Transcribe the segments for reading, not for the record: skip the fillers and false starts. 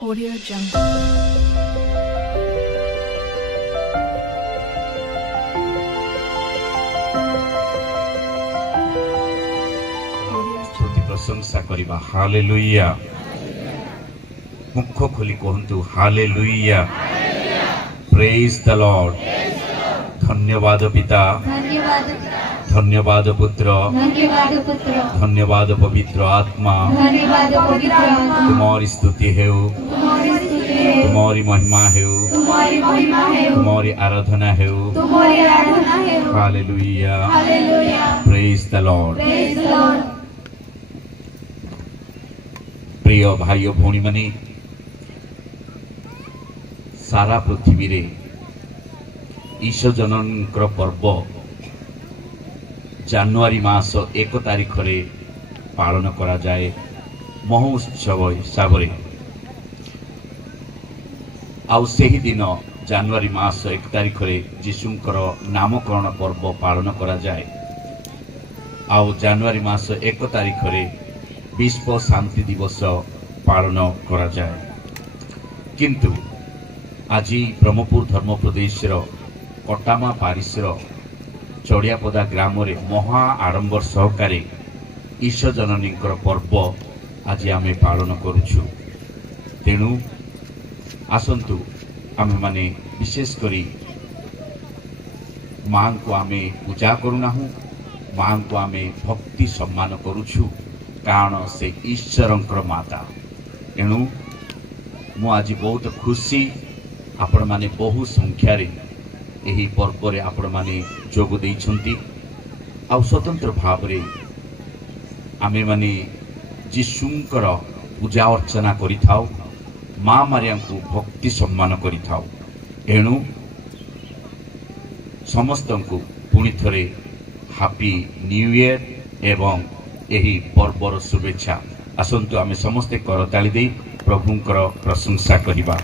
Audio Jungle. स्तुति प्रशंसा करिबा हालेलुया। मुख खोली कहंतु हालेलुया। Praise the Lord. धन्यवाद पिता, धन्यवाद पुत्र, धन्यवाद पवित्र आत्मा। तुम्हारी स्तुति हेउ, तुम्हारी महिमा हेउ, तुम्हारी आराधना हेउ। हालेलुया। Praise the Lord. प्रिय भाई और भौणी माने, सारा पृथ्वी रे ईश्वर जननकर पर्व जानुआरी मास 1 तारिख रे पालन करा जाए महोत्सव हिसाब रे। आउ सेही दिन जानुआरी मास 1 तारिख रे जीशुंकर नामकरण पर्व पालन करा जाए। आउ जानुआरी मास 1 तारिख रे विश्व शांति दिवस पालन करा जाए। किंतु आज ब्रह्मपुर धर्म प्रदेश कटामा पारिशर चढ़ियापदा ग्राम रे महा आडंबर सहकारे ईश्वर जननी पर्व आज आमे पालन करुछु। तेणु आसंतु आमे माने विशेष करी मां को आमे पूजा करूनाहु, मां को आमे भक्ति सम्मान करुछु, कारण से ईश्वरंकर माता। एणु मु आज बहुत खुशी आपण माने बहु संख्यारे एही पर्व रे आपण माने जोग देइछंती। आ स्वतंत्र भाव रे आमे माने जीशुंकर पूजा अर्चना करिथाउ, मां मारिया को भक्ति सम्मान करिथाउ। एणु समस्तंकु पुणी थरे हैप्पी न्यू ईयर एवं एही पर्वर शुभेच्छा। आसंतु आमे समस्ते करताली दे प्रभुंकर प्रशंसा करिबा।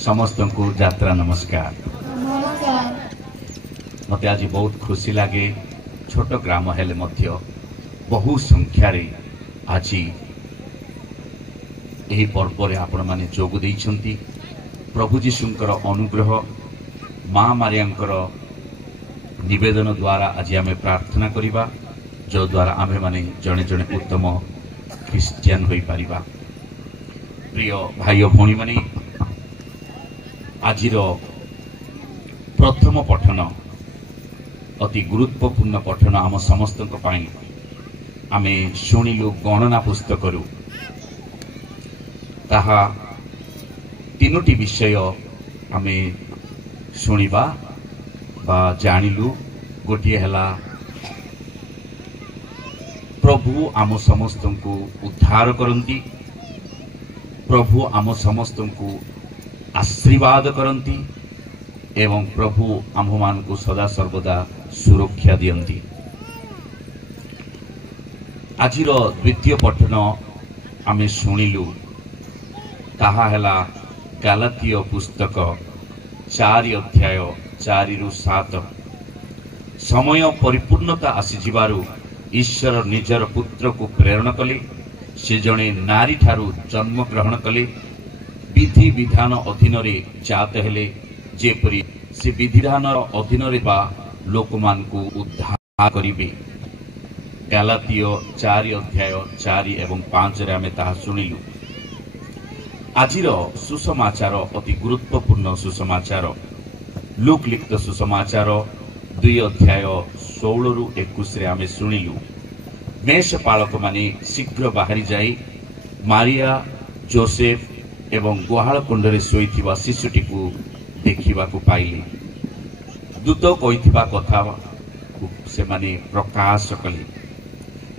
समस्तंकु यात्रा नमस्कार। मते आज बहुत खुशी लागे, छोट ग्राम हेले मध्य बहु संख्यारे आज एही पर्व रे आपण माने जोग देइछंती। प्रभु जीशुंकर अनुग्रह, मां मारियांकर निवेदन द्वारा आज आमे प्रार्थना करिबा, जो द्वारा आमे माने जने जने उत्तम क्रिश्चियन होई परिबा। प्रिय भाई और भौणी माने, आजिर प्रथम पठन अति गुरुत्वपूर्ण पठन आम समस्त आमे शुणिलु गणना पुस्तकरू। ताहा तीनोटी विषय आमे शुणिबा बा जानिलु। गोटे हला प्रभु आम समस्त को उद्धार करंती, प्रभु आम समस्त को आशीर्वाद करंती एवं प्रभु आम मान को सदा सर्वदा सुरक्षा दियंती। आजिर द्वितीय पठन आमे शुणिलु, ताहा हला गालातीय पुस्तक 4 अध्याय 4 रु 7। समय परिपूर्णता आसीजिबारु ईश्वर निजर पुत्र को प्रेरण कले। से जणे नारी ठारू जन्म ग्रहण कले, विधि विधान अधीन रे जात हेले, जेपरी से विधिधान अधीन रे बा लोकमान को उद्धार करिबे। गालातीय 4 अध्याय 4 एवं 5 रे आमे ताहा सुनिलु। आजिर सुसमाचार अति गुरुत्वपूर्ण सुसमाचार। लूक लिखित सुसमाचार 2 अध्याय 16 रु 21 रे आमे सुनिलु। मेष पालक माने शीघ्र बाहरी जाई मारिया, जोसेफ एवं गुहाल कुंडरे शोइथिबा शिशुटी को देखिबा को पाइले। दूत कहिथिबा कथा से माने प्रकाश कले।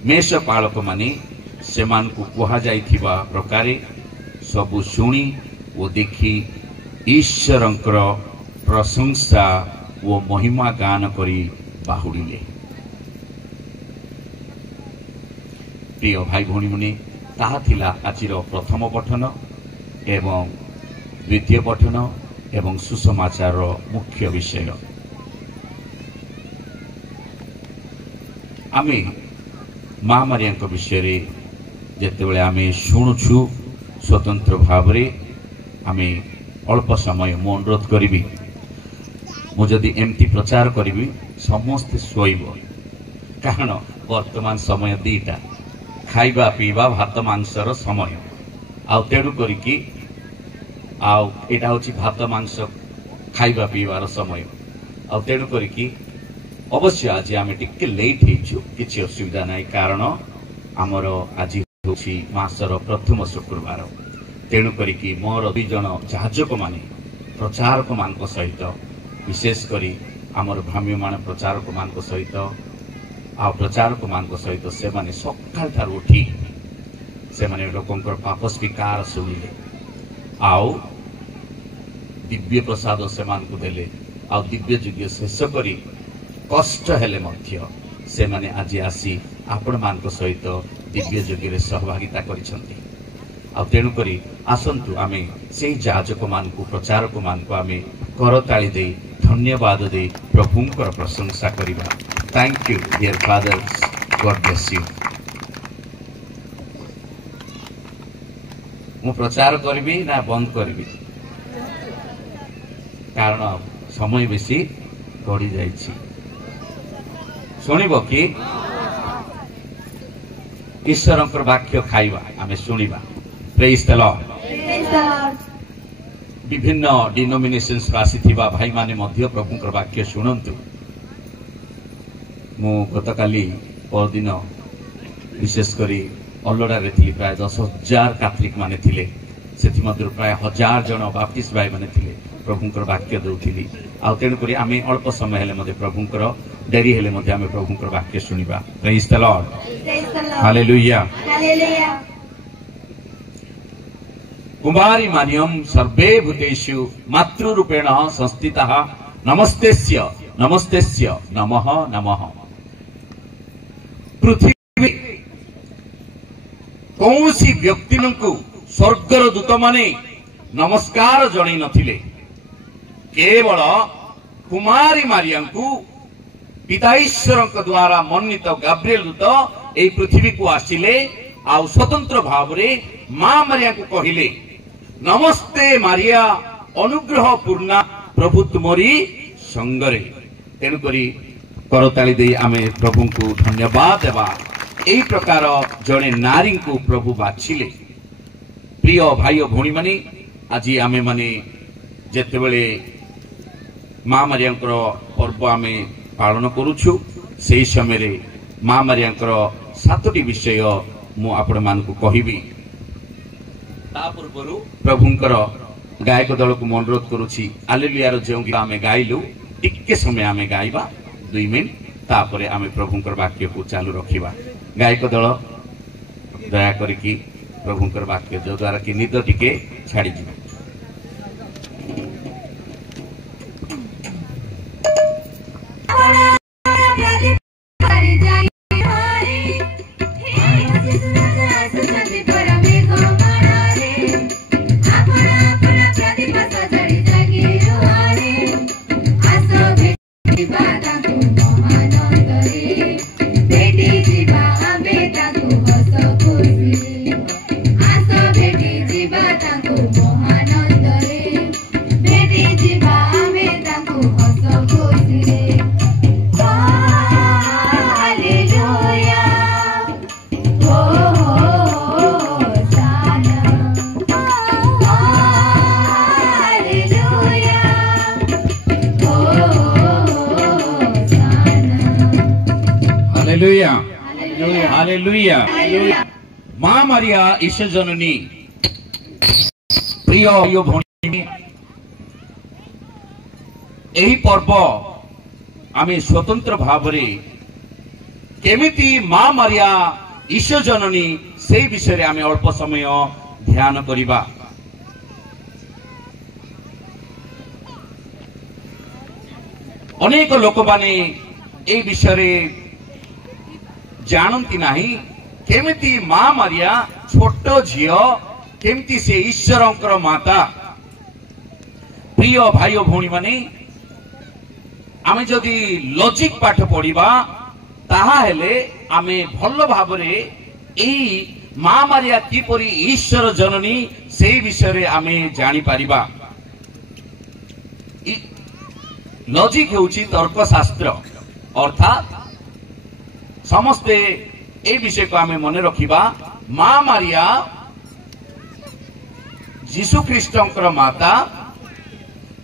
मेष पालक माने सेमान को कुहा जाइथिबा प्रकारे सबु शुणी ओ देखि ईश्वरंकर प्रशंसा ओ महिमा गान करी बाहुड़िले। प्रिय भाई भौणी माने, ताहा थिला आजिर प्रथम पठन एवं द्वितीय पठन एवं सुसमाचार मुख्य विषय। आमे माँ मारिया विषय जितेबाला आम शुणुछु स्वतंत्र भाव आम अल्प समय मु अनुरोध करी मुझे एमती प्रचार करी समस्ते शोब कारण वर्तमान समय दीटा खाइबा पीवा भात मांसर समय आणु करी आउ भात मांस खाइबा पीवार समय आणु करी अवश्य आज आम टिके लेट हो किसी असुविधा ना कारण आमर आज हूँ मासर प्रथम शुक्रवार तेणु करी मोर 2 जन जाजक माने प्रचारक मान सहित विशेषकर आमर भ्राम्य मान प्रचारक मान सहित आ प्रचारक मान सहित से माने सकाल ठार उठी से माने लोकंकर पाप स्वीकार शुणिले आउ दिव्य प्रसाद से मानकु देले आ दिव्य यज्ञ शेष करी कष्ट हेले मध्य से माने आज आसी आपण मान सहित दिव्य यज्ञ सहभागिता करिसंती आ तेणु करी आसंतु आमे से जाजक मान को प्रचारक मान को आमे करताली दे धन्यवाद दे प्रभुंकर प्रशंसा करिबा। Thank you dear fathers, God bless you. मु प्रचार करबी ना बंद करबी कारण समय बेसी गड़ी जाइछि। शुणिब कि ईश्वरंकर वाक्य खाइबा आमे शुणिबा। Praise the Lord. विभिन्न डिनोमिनेशन्स आसीथिबा भाई माने मध्य प्रभुंकर वाक्य शुणंतु। मु गतकाली परदिन विशेष करी अल्लोड़ा रे थिली प्राय 10,000 कैथोलिक माने थिले सेथि मध्य प्राय 1000 जन बाप्टिस्ट भाई माने थिले प्रभुंकर वाक्य दउथिली आ तेणु करी आमे अल्प समय हेले मध्य प्रभुंकर डेरी हेले मध्य आमे प्रभुंकर वाक्य शुनिबा। Praise the Lord. हालेलुया। कुमारी मार्यम सर्वे भूतेषु मातृरूपेण संस्थितः नमस्तेस्य नमस्तेस्य नमः नमः। पृथ्वी कौनसी व्यक्ति को स्वर्गर दूत माने नमस्कार जणै नथिले केवल कुमारी मारिया को पिता ईश्वर द्वारा मन्नित गाब्रिएल दूत ए पृथ्वी को आसिले आ स्वतंत्र भाव माँ मारिया को कहिले नमस्ते मारिया अनुग्रह पूर्णा प्रभु तुमरी संगरे। तेणुक करताली दे आमे प्रभु को धन्यवाद देवा। एही प्रकार जड़े नारी को प्रभु बाछिले। प्रिय भाई भौणी माने आज आमे माने जेतेबेले माँ मारिया पर्व आमे पालन करुछु से समय माँ मारिया 7टी विषय मु आपण मान को कहिबी। ता पूर्व प्रभुंकर गायक दल को अनुरोध करुछि हालेलुया जो गीत आमे गाइलु टिके समय आमे गाइबा 2 मिनिट तापरे आमे प्रभुंकर वाक्य को चालू रखिबा। गायक दल दया करिकी प्रभुंकर वाक्य जो द्वारा कि निद टिके छाड़ी जिवे। हालेलुया। माँ मारिया ईश जननी प्रिय भौणी एही पर्व आमे स्वतंत्र भाव केमिति माँ मारिया ईश जननी से विषय आमे अल्प समय ध्यान करिबा। अनेक लोक माने ए विषय जानती नाही केमिति माँ मारिया छोट झियो केमिति से ईश्वरंकर माता। प्रिय भाई भौणी माने आमे जदि लॉजिक पाठ पढ़िबा ताहा हेले आमे भल भाबरे एई मां मारिया किपरि ईश्वर जननी से विषय रे आमे जानि परिबा। लॉजिक हेउची तर्कशास्त्र अर्थात समस्ते ए विषय को आमे मने रखिबा। मां मारिया जीशु ख्रीष्टंकर माता,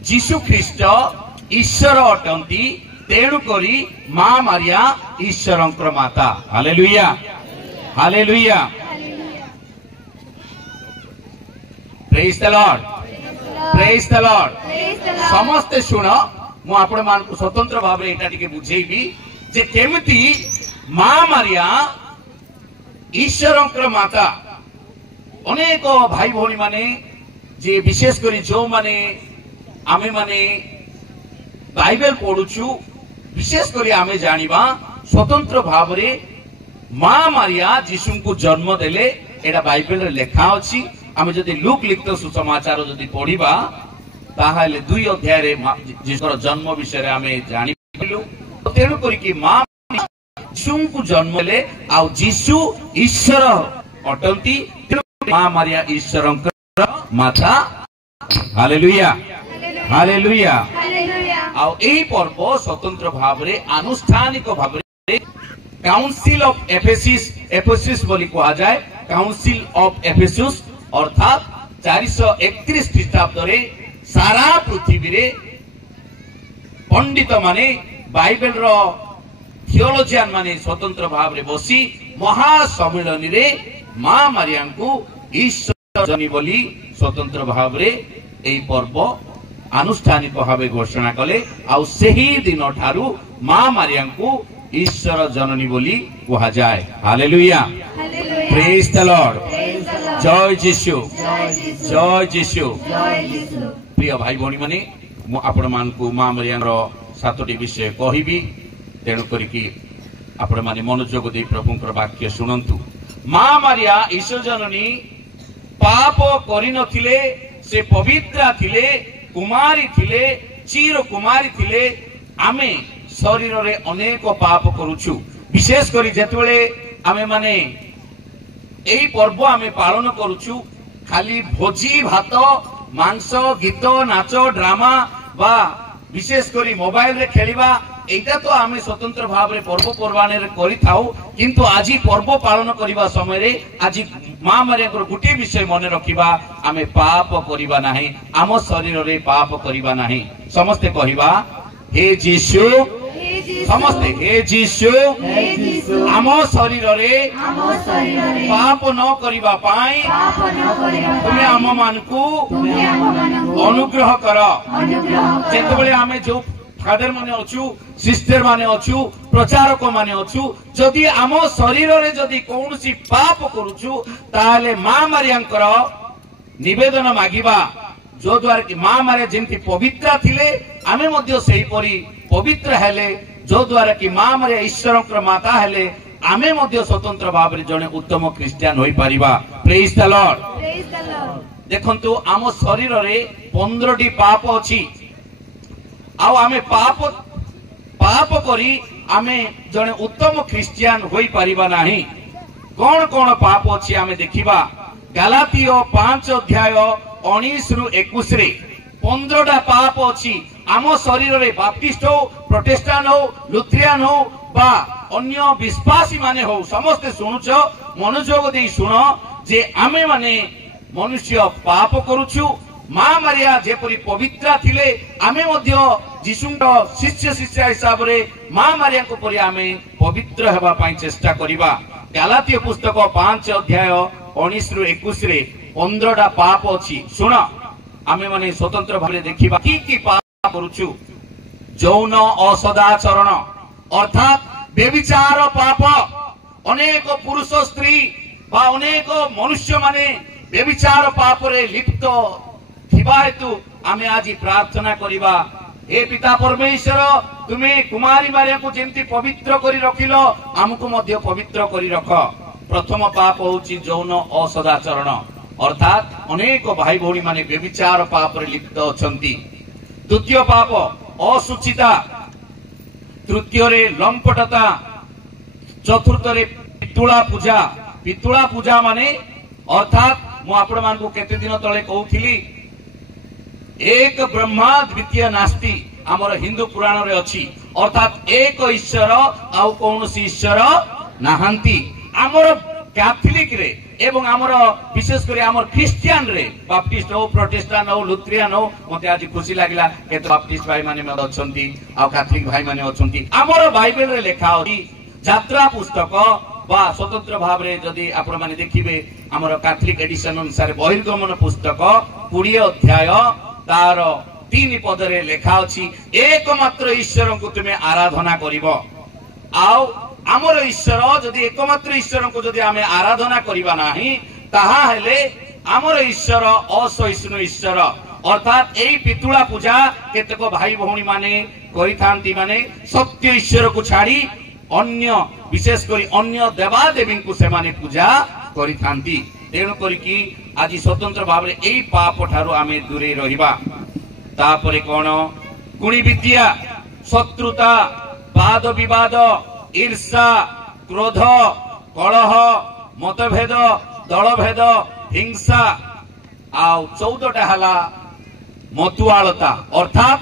जीशु ख्रीष्ट ईश्वर अटंती, तेणु करी मां मारिया ईश्वरंकर माता। Hallelujah hallelujah praise the Lord praise the Lord. समस्ते शुण मु आपण मानकु स्वतंत्र भाव रे एटा टिके बुझेइबी जे केमिति मां मारिया ईश्वरंकर माता। अनेक भाई भौणी माने जे विशेष करी जो माने आमे माने बाइबल पढुछु विशेष करी आमे जानिबा स्वतंत्र भाव रे मां मारिया जीशु को जन्म देले एटा बाइबल रे लेखा अछि। आमे जदि लूक लिखित सुसमाचार जदि पढिबा ताहाले 2 अध्याय रे जीशुर जन्म विषय रे आमे जानि पिलु। तेणु करी कि मां जीशु को जन्म ले आ जीशु ईश्वर अटंती, मां मारिया ईश्वरंकर माता। Hallelujah hallelujah. आ एई पर्व स्वतंत्र भाव रे आनुष्ठानिक भाव रे काउंसिल ऑफ एफेसिस बोली कहा जाए। काउंसिल ऑफ एफेसिस अर्थात 431 ख्रीष्टाब्द रे सारा पृथ्वी रे पंडित माने बाइबल रो थियोलॉजियन माने स्वतंत्र भाव रे बसी महासम्मेलन रे मां मारिया को ईश्वर जनी बोली स्वतंत्र भाव रे एई पर्व आनुष्ठानिक भाव घोषणा कले। आ सेही दिन ठारू मां मारिया को ईश्वर जननी बोली कहा जाए। हालेलुया प्रेज द लॉर्ड जय जीशु जय जीशु। प्रिय भाई भौणी माने मु आपण मान को मां मारिया रो 7टी विषय कहिबी। तेणु करिकी आपण माने मनोयोग दे प्रभुंकर वाक्य सुनंतु। मां मारिया ईश्वर जननी पाप करि नथिले, से पवित्रा थिले, कुमारी थिले, चीर कुमारी थिले। आमे शरीर रे अनेक पाप करूछु। विशेष करी जेतबेले आमे माने एई पर्व आमे पालन करूछु खाली भोजी भात मांस गीत नाच ड्रामा बा विशेष करी मोबाइल रे खेलिबा एटा तो आमे स्वतंत्र भाव रे पर्व पर्वाणी रे करि थाउ। किंतु आजी पर्व पालन करिबा समय रे आजी मां मारिया को गुटे विषय मने रखिबा, आमे पाप करिबा नाही, आम शरीर रे पाप करिबा नाही। समस्ते कहिबा हे जीशु, समस्ते हे जीशु आम शरीर रे पाप न करिबा पाई तुमे आम मानकु अनुग्रह कर। जेतबेले आमे जो फादर माने अछु, सिस्टर माने अछु, प्रचारक माने अछु, जदि आम शरीर रे जदि कोनसी पाप करूछु ताले मां मारियांकर निवेदन मागिबा, जो द्वारा कि मां मारिया जेंति पवित्र थिले आमे मध्य सेही परी पवित्र हेले, जो द्वारा कि मां मारिया ईश्वरंकर माता हेले आमे मध्य स्वतंत्र भाव रे जने उत्तम क्रिश्चियन होई परिबा। Praise the Lord. देखंतु आम शरीर रे 15टी पाप अछि। आउ आमे पाप करी आमे जने उत्तम क्रिश्चियन होई परिबा नाही। कोन कोन पाप अछि आमे देखिबा। गलातीय 5 अध्याय 19 रु 21 रे 15टा पाप अछि। आम शरीर रे बाप्टिस्ट हो, प्रोटेस्टांट हो, लुथरियन हो बा अन्य विश्वासी माने हो, समस्ते सुनुछ मनोयोग दे सुन जे आमे माने मनुष्य पाप करूछु। मां मारिया जेपरी पवित्र थिले आमे मध्य जीशुंको शिष्य शिष्या हिसाब रे मां मारिया को परि आमे पवित्र हेबा पई चेष्टा करिबा। गलातीय पुस्तक 5 अध्याय 19 रु 21 रे 15टा पाप अछि। सुन आमे माने स्वतंत्र भाबरे देखिबा की पाप करूछु। यौन असदाचरण अर्थात व्यभिचार पाप। अनेक पुरुष स्त्री बा अनेक मनुष्य माने व्यभिचार पाप रे लिप्त थिबा हेतु आमे आज प्रार्थना करिबा, हे पिता परमेश्वर तुमे कुमारी मारिया को जेंति पवित्र करी रखिलो हमको मध्य पवित्र करी रख। प्रथम पाप होची यौन असदाचरण अर्थात अनेक भाई भौणी माने व्यभिचार पाप रे लिप्त अछंती। द्वितीय पाप असुचिता, तृतीय रे लंपटता, चतुर्थ पितुला पूजा माने अर्थात मु आपण मानकु केते दिन तळे कहूथिली एक ब्रह्मा द्वितीय नास्ति आमर हिंदू पुराण रे अछि अर्थात एक ईश्वर आउ कौनसी ईश्वर नाहंती आमर कैथोलिक रे एवं आमर विशेष करी आमर क्रिश्चियन रे बाप्टिस्ट हो प्रोटेस्टेंट हो लुथरियन हो मते आज खुशी लागिला केते बाप्टिस्ट भाई माने अछंती आ कैथोलिक भाई माने अछंती आमर बाइबल रे लिखा अछि यात्रा पुस्तक बा स्वतंत्र भाव रे जदि आपण माने देखिबे आमर कैथोलिक एडिशन अनुसार बहिर्गमन पुस्तक 20 अध्याय तार 3 पद रे लिखा अछि एकमात्र ईश्वर को तुमे आराधना करिवो आउ आमर ईश्वर जदि एकमात्र ईश्वर को जदि आमे आराधना करिबा नाही ताहा हेले आमर ईश्वर असहिष्णु ईश्वर अर्थात एई पितुला पूजा केतक भाई भौणी माने करिथांती माने सत्य ईश्वर को छाड़ी अन्य विशेष करी अन्य देवा देवी को से माने पूजा करिथांती तेणु करी कि आज स्वतंत्र भाव रे एई पाप ठारू आमे दूरे रहिबा तापरे कोन गुणी विद्या शत्रुता वाद विवाद ईर्षा क्रोध कलह मतभेद दलभेद हिंसा आउ 14टा हला मतुआलता अर्थात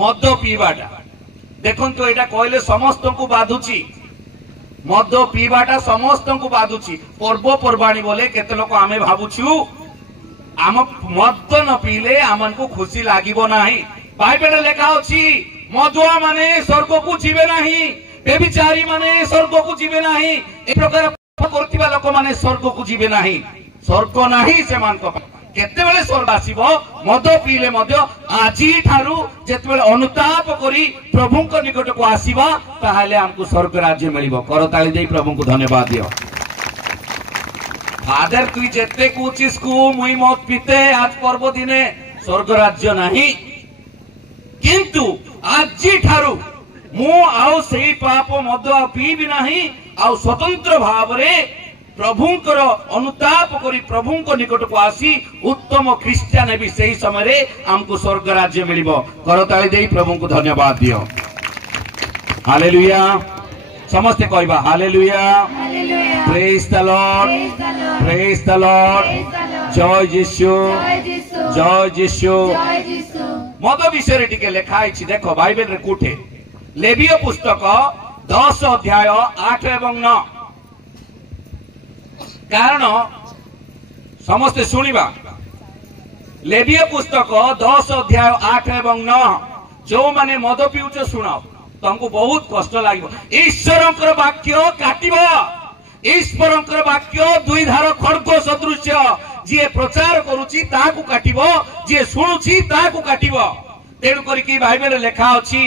मद पीवाटा देखंतु एटा कहले समस्त को बाधुची मद पीवाटा समस्त को बाधुची पर्व पर्वाणी बोले केते लोक आमे भाबुछु आम मद न पीले आमन को खुशी लागिबो नाही बाइबल लेखा अछि मदुआ माने स्वर्ग को जीवे नाही बेबिचारी माने स्वर्ग को जीवे नाही ए प्रकार करतिबा लोक माने स्वर्ग को जीवे नाही स्वर्ग नाही से मान को केते बेले स्वर्ग आसीबो मद पीले मध्य आजी ठारू जेते बेले अनुताप करी प्रभु को निकट को आसीबा ताहाले हमको स्वर्ग राज्य मिलिबो करताली देई प्रभु को धन्यवाद दियो फादर तुई जेते कुचिस को मुई मत पीते आज पर्व दिने स्वर्ग राज्य नाही किंतु आजी ठारू मु आउ सेही पाप मद पीबी नाही आउ स्वतंत्र भाव रे प्रभुंकर अनुताप करी प्रभुंक निकट को आसी उत्तम क्रिश्चियन भी सही समय रे हमको स्वर्ग राज्य मिलिबो करताली देई प्रभु को धन्यवाद दियो हालेलुया समस्ते कहबा hallelujah praise the Lord praise the Lord जय यीशु जय यीशु मद विषय टिके लिखा है देखो बाइबल रे कोठे लेवीय पुस्तक 10 अध्याय 8 एवं 9 कारण समस्ते सुनिबा लेवीय पुस्तक 10 अध्याय 8 एवं 9 जो माने मद पिउछ सुनाओ तुमको बहुत कष्ट लागिबो ईश्वरंकर वाक्य काटिबो ईश्वरंकर वाक्य दुई धार खड्ग सदृश जे प्रचार करूची ताकू काटिबो जे सुनुची ताकू काटिबो तेणु करिकि बाइबल लेखा अछि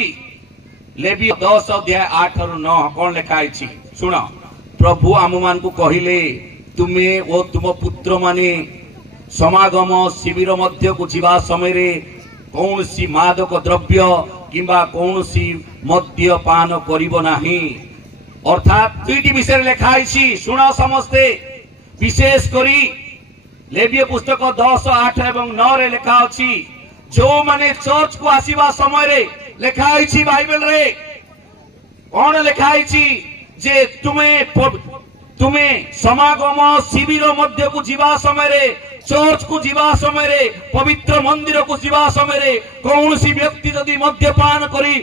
लेवी 10 अध्याय 8 रु 9 कोन लेखा अछि सुनो प्रभु आम मान को कहिले तुमे ओ तुम पुत्र माने समागम शिविर मध्य को जीवा समय रे कौनसी मादक द्रव्य किंबा कौनसी मद्य पान करिबो नाही अर्थात दुईटी विषय लेखा आइछि सुना समस्ते विशेष करी लेवीय पुस्तक 10 8 एवं 9 रे लेखा अछि जो माने चर्च को आसीबा समय रे लेखा आइछि बाइबल रे कोन लेखा आइछि जे तुमे समागम शिविर मध्य को जीवा समय रे चर्च को जीवा समय रे पवित्र मंदिर को जीवा समय रे कौनसी व्यक्ति जदि मद्यपान करी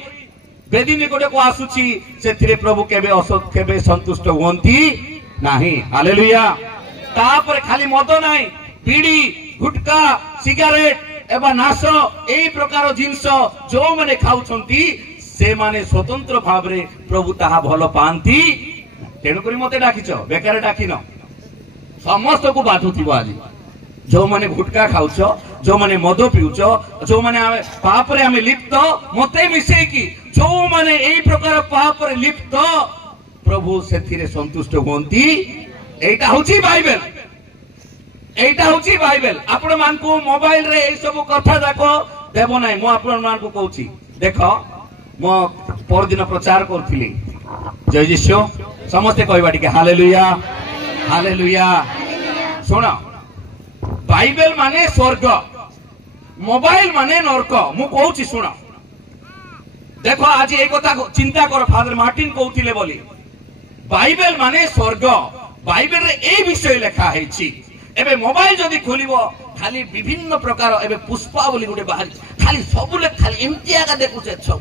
बेदी निकट को आसुची सेथिरे प्रभु केबे संतुष्ट हुंती नाही हालेलुया तापर खाली मद नाही बीड़ी गुटका सिगारेट एवं नाश एई प्रकार जिंस जो माने खाउछंती से माने स्वतंत्र भाव रे प्रभु ताहा भलो पांती तेणु करी मते डाकिछ बेकार डाकिन समस्त को बाधुथिबो आज जो माने गुटका खाउछ जो माने मद पिउछ जो माने पाप रे हमें लिप्त मते मिसे की जो माने एई प्रकार पाप रे लिप्त प्रभु सेथिरे संतुष्ट होंती एटा होची बाइबल आपण मान को मोबाइल रे ए सब कथा जाको देबो नाही मो आपण मान को कहूची देखो मो पर दिन प्रचार करथिली जय यीशु समस्त कहबा टिके हालेलुया हालेलुया सुनो बाइबल माने स्वर्ग मोबाइल माने नरक मु कहूची सुनो देखो आज ए कथा चिंता कर फादर मार्टिन कहउथिले बोली बाइबल माने स्वर्ग बाइबल रे ए विषय लिखा है एबे मोबाइल जदि खोलिबो खाली विभिन्न प्रकार एबे पुष्पा बोली गोटे बाहर खाली सबुले खाली एमती आगा देखुचे सब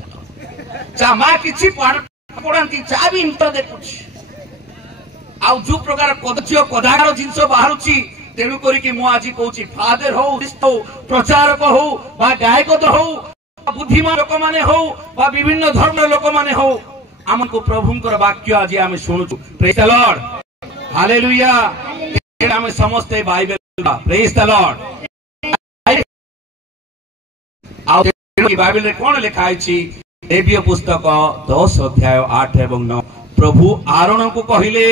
चा मा किछि पढ़ांती चा भी इमता देखुछि आ जो प्रकार कदज्य कदार जिंस बाहरुछि तेणु करिकि मु आज कहूछि फादर हो प्रचारक हो बा गायक हो बुद्धिमान लोक माने हो बा विभिन्न धर्म लोक माने हो हमको प्रभुंकर वाक्य आज आमे सुनुछु प्रेज द लॉर्ड हालेलुया आमे समस्त बाइबल प्रेज द लॉर्ड आ बाइबल रे कोन लिखा है लेवीय पुस्तक 10 अध्याय 8 एवं 9 प्रभु आरोन को कहिले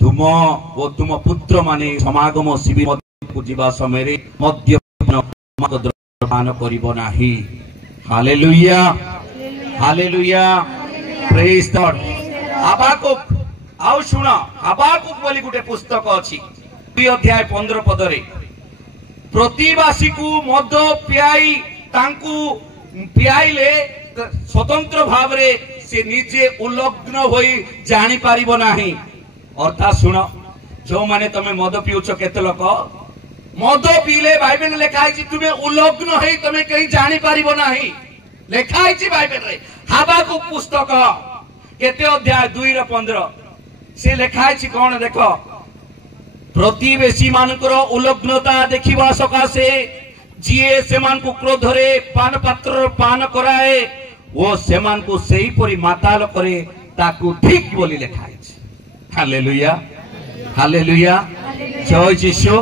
तुम ओ तुम पुत्र माने समागम शिविर को जीवा समय मद्यपान करिबो नाही hallelujah hallelujah praise the Lord Habakkuk आउ सुन हबाकुक बोली गुटे पुस्तक अछि 2 अध्याय 15 पदरे प्रतिवासी को मद पियाई तांकू पियाइले स्वतंत्र भाव रे से निजे उल्लग्न होई जानि पारिबो नाही अर्थात सुन जो माने तमे मद पिउछ केते लोक मद पीले बाइबल लिखा है तुमे उल्लग्न होई तमे कहीं जानि पारिबो नाही लिखा है बाइबल रे हबाकुक पुस्तक केते अध्याय 2 रे 15 से लिखा है कोन देखो प्रतिवेशी मानकर उल्लग्नता देखिबा सकासे जीए सेमान को क्रोध रे पान पात्र पान कराए वो सेमान को सही परी माताल करे ताकू ठीक बोली लिखा है हालेलुया हालेलुया जय यीशु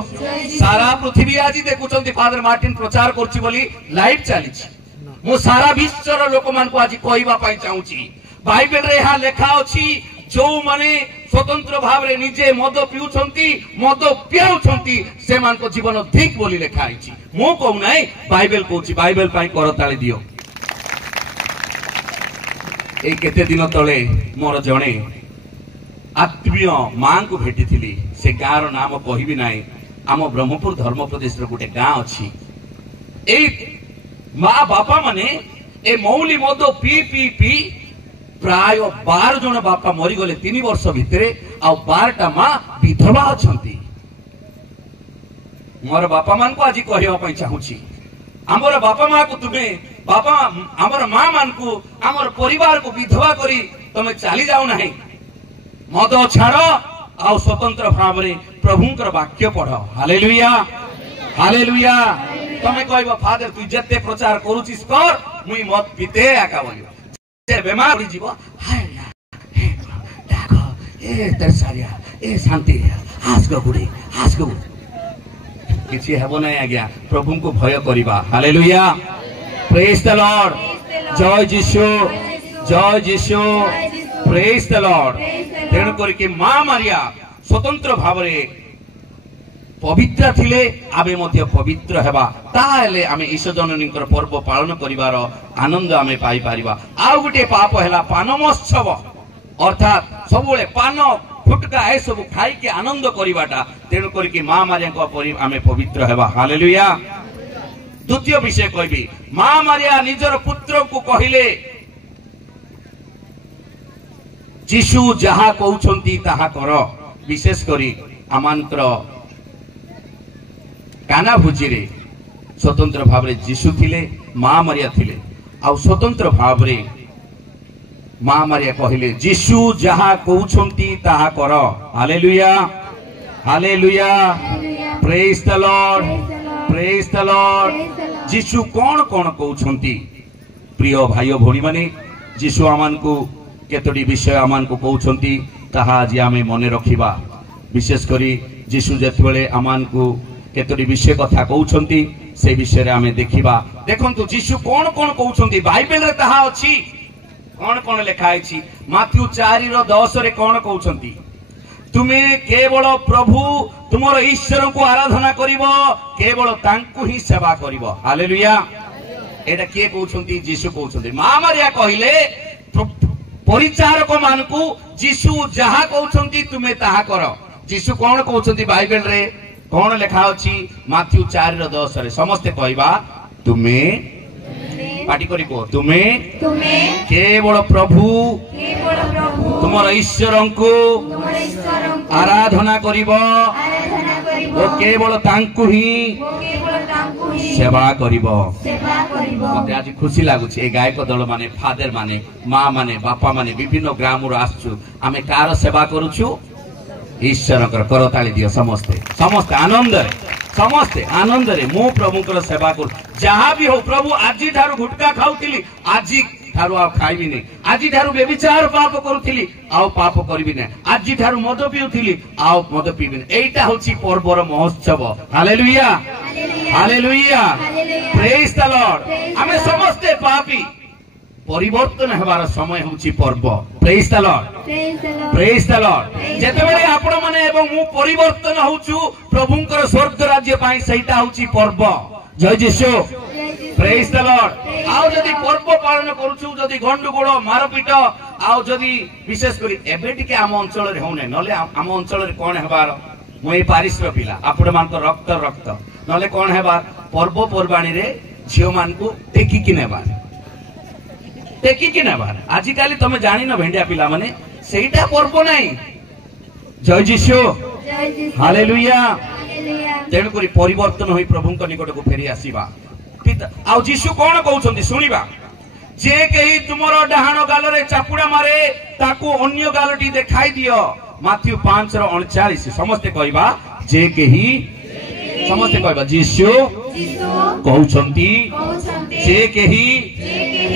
सारा पृथ्वी आज देखुचंती फादर मार्टिन प्रचार करछि बोली लाइव चली मु सारा विश्वर लोक मान को आज कहबा पई चाहूची बाइबल रे हा लिखा अछि जो माने स्वतंत्र भाव रे निजे मद पिउछंती मद पियाउछंती सेमान को जीवन ठीक बोली लिखा है मु कहू नाही बाइबल कहूची बाइबल पई करताली दियो ए केते दिन तळे मोर जणे आत्मीय मां को भेटी थिली से गाँव नाम कहबी नाही आम ब्रह्मपुर धर्म प्रदेश रो गोटे गाँ अछि ए माँ बापा माने ए मौली मद पी पी पी प्राय 12 जन बापा मरी गले 3 वर्ष भितरे आ 12टा मां विधवा अछंती मोर बापा मान को आज कहबा पई चाहूची हमर बापा मां को तुमे बापा हमर मां मान को हमर परिवार को विधवा करी तमे चली जाऊ नाही मद छाड़ आ स्वतंत्र भाव रे प्रभुंकर वाक्य पढ़ हालेलुया हालेलुया तमे कहबो फादर तू जते प्रचार करूचिस कर मुई मत पीते आका बोलियो जे बेमार पड़ी जीवो हाय हे देखो ए तरसारिया ए शांति हास गो गुडी हास गो किछि हेबो नै आज्ञा प्रभु को भय करिबा हालेलुया प्रेज द लॉर्ड जय यीशु जय यीशु प्रेज द लॉर्ड तेणु करके मां मारिया स्वतंत्र भाव रे पवित्र थिले आमे मध्य पवित्र हेबा ताले आमे ईश्वर जननीकर पर्व पालन करिवार आनंद आमे पाई पारिबा आ गुटे पाप हैला पान महोत्सव अर्थात सबुले पान फुटका ए सब खाई के आनंद करिवाटा तेणु करके मां मारिया को परि आमे पवित्र हेबा हालेलुया द्वितीय विषय कहबी मां मारिया निजर पुत्र को कहिले जीशु जहा कहउछंती ताहा कर विशेष करी आमांतर काना भुजी रे स्वतंत्र भाव रे जीशु थिले मां मारिया थिले आ स्वतंत्र भाव रे मां मारिया कहिले जीशु जहा कहउछंती ताहा कर hallelujah hallelujah praise the Lord praise the Lord जीशु कोन कोन कहउछंती प्रिय भाई भौणी माने जीशु आमान को केतोडी विषय आमान को कहउछंती ताहा आज आमे मने रखिबा विशेष करी जीशु जेतबेले आमान को केतोडी विषय कथा कहउछंती से विषय रे आमे देखिबा देखंतु जीशु कोन कोन कहउछंती बाइबल रे ताहा अछि कोन कोन लिखा अछि माथ्यू 4:10 रे कोन कहउछंती तुमे केवल प्रभु तुमर ईश्वर को आराधना करिवो केवल तांकु ही सेवा करिवो हालेलुया एटा के कहउछंती जीशु कहउछंती मां मारिया कहिले परिचारक मान को जीशु जहा कहउछंती तुमे ताहा कर जीशु कोन कहउछंती बाइबल रे कोन लिखा अछि माथ्यू 4:10 रे समस्ते कहबा तुमे पाटी करी को तुमे केवल प्रभु तुमर ईश्वर को आराधना करिब ओ केवल तांकु ही सेवा करिब। मते आज खुशी लागुछि ए गायक दल माने फादर माने माँ माने बापा माने विभिन्न ग्राम आसछु आमे कार सेवा करूछु ईश्वर करताली दियो समस्ते समस्ते आनंद रे मु प्रभुकर सेवा कर जहाँ भी हो प्रभु आज ठारू गुटका खाऊली आज ठारू आ खाइबी नहीं आज ठारू बेविचार पाप करूली आउ पाप करबी नहीं आज ठारू मद पिउली आउ मद पीबी नहीं एटा होची पर्वर महोत्सव। Hallelujah hallelujah praise the Lord. आमे समस्ते पापी परिवर्तन हेबार समय होची पर्व। Praise the Lord praise the Lord. जेतेबेले आपण माने एवं मु परिवर्तन होचु प्रभुंकर स्वर्ग राज्य पाई सेटा होची पर्व। जय यीशु प्रेज द लॉर्ड। आउ जदी पर्व पालन करूछु जदी गंडगोळ मारपीट आउ जदी विशेष करी एबे टिके आम अंचल रे होने नले आम अंचल रे कोन हेबार मु ए पारिश्र पिला आपण मान रक्त रक्त नले कोन हेबार पर्व परबाणी रे झियो मान को टेकी कि नेबार आजिकाली तुम जान भेंडिया पिला माने सेटा पर्व नहीं। जय यीशु हालेलुया। तेणुक परिवर्तन हो प्रभु निकट को फेरी आसीबा। आउ यीशु कौन कहउछंती सुनिबा जे कही तुमर डाहाण गाल रे चापुड़ा मारे ताकू अन्य गालटी देखाई दियो। माथ्यू 5:39 समस्ते कहबा जे कही समस्ते कहबा यीशु कहउछंती जे कही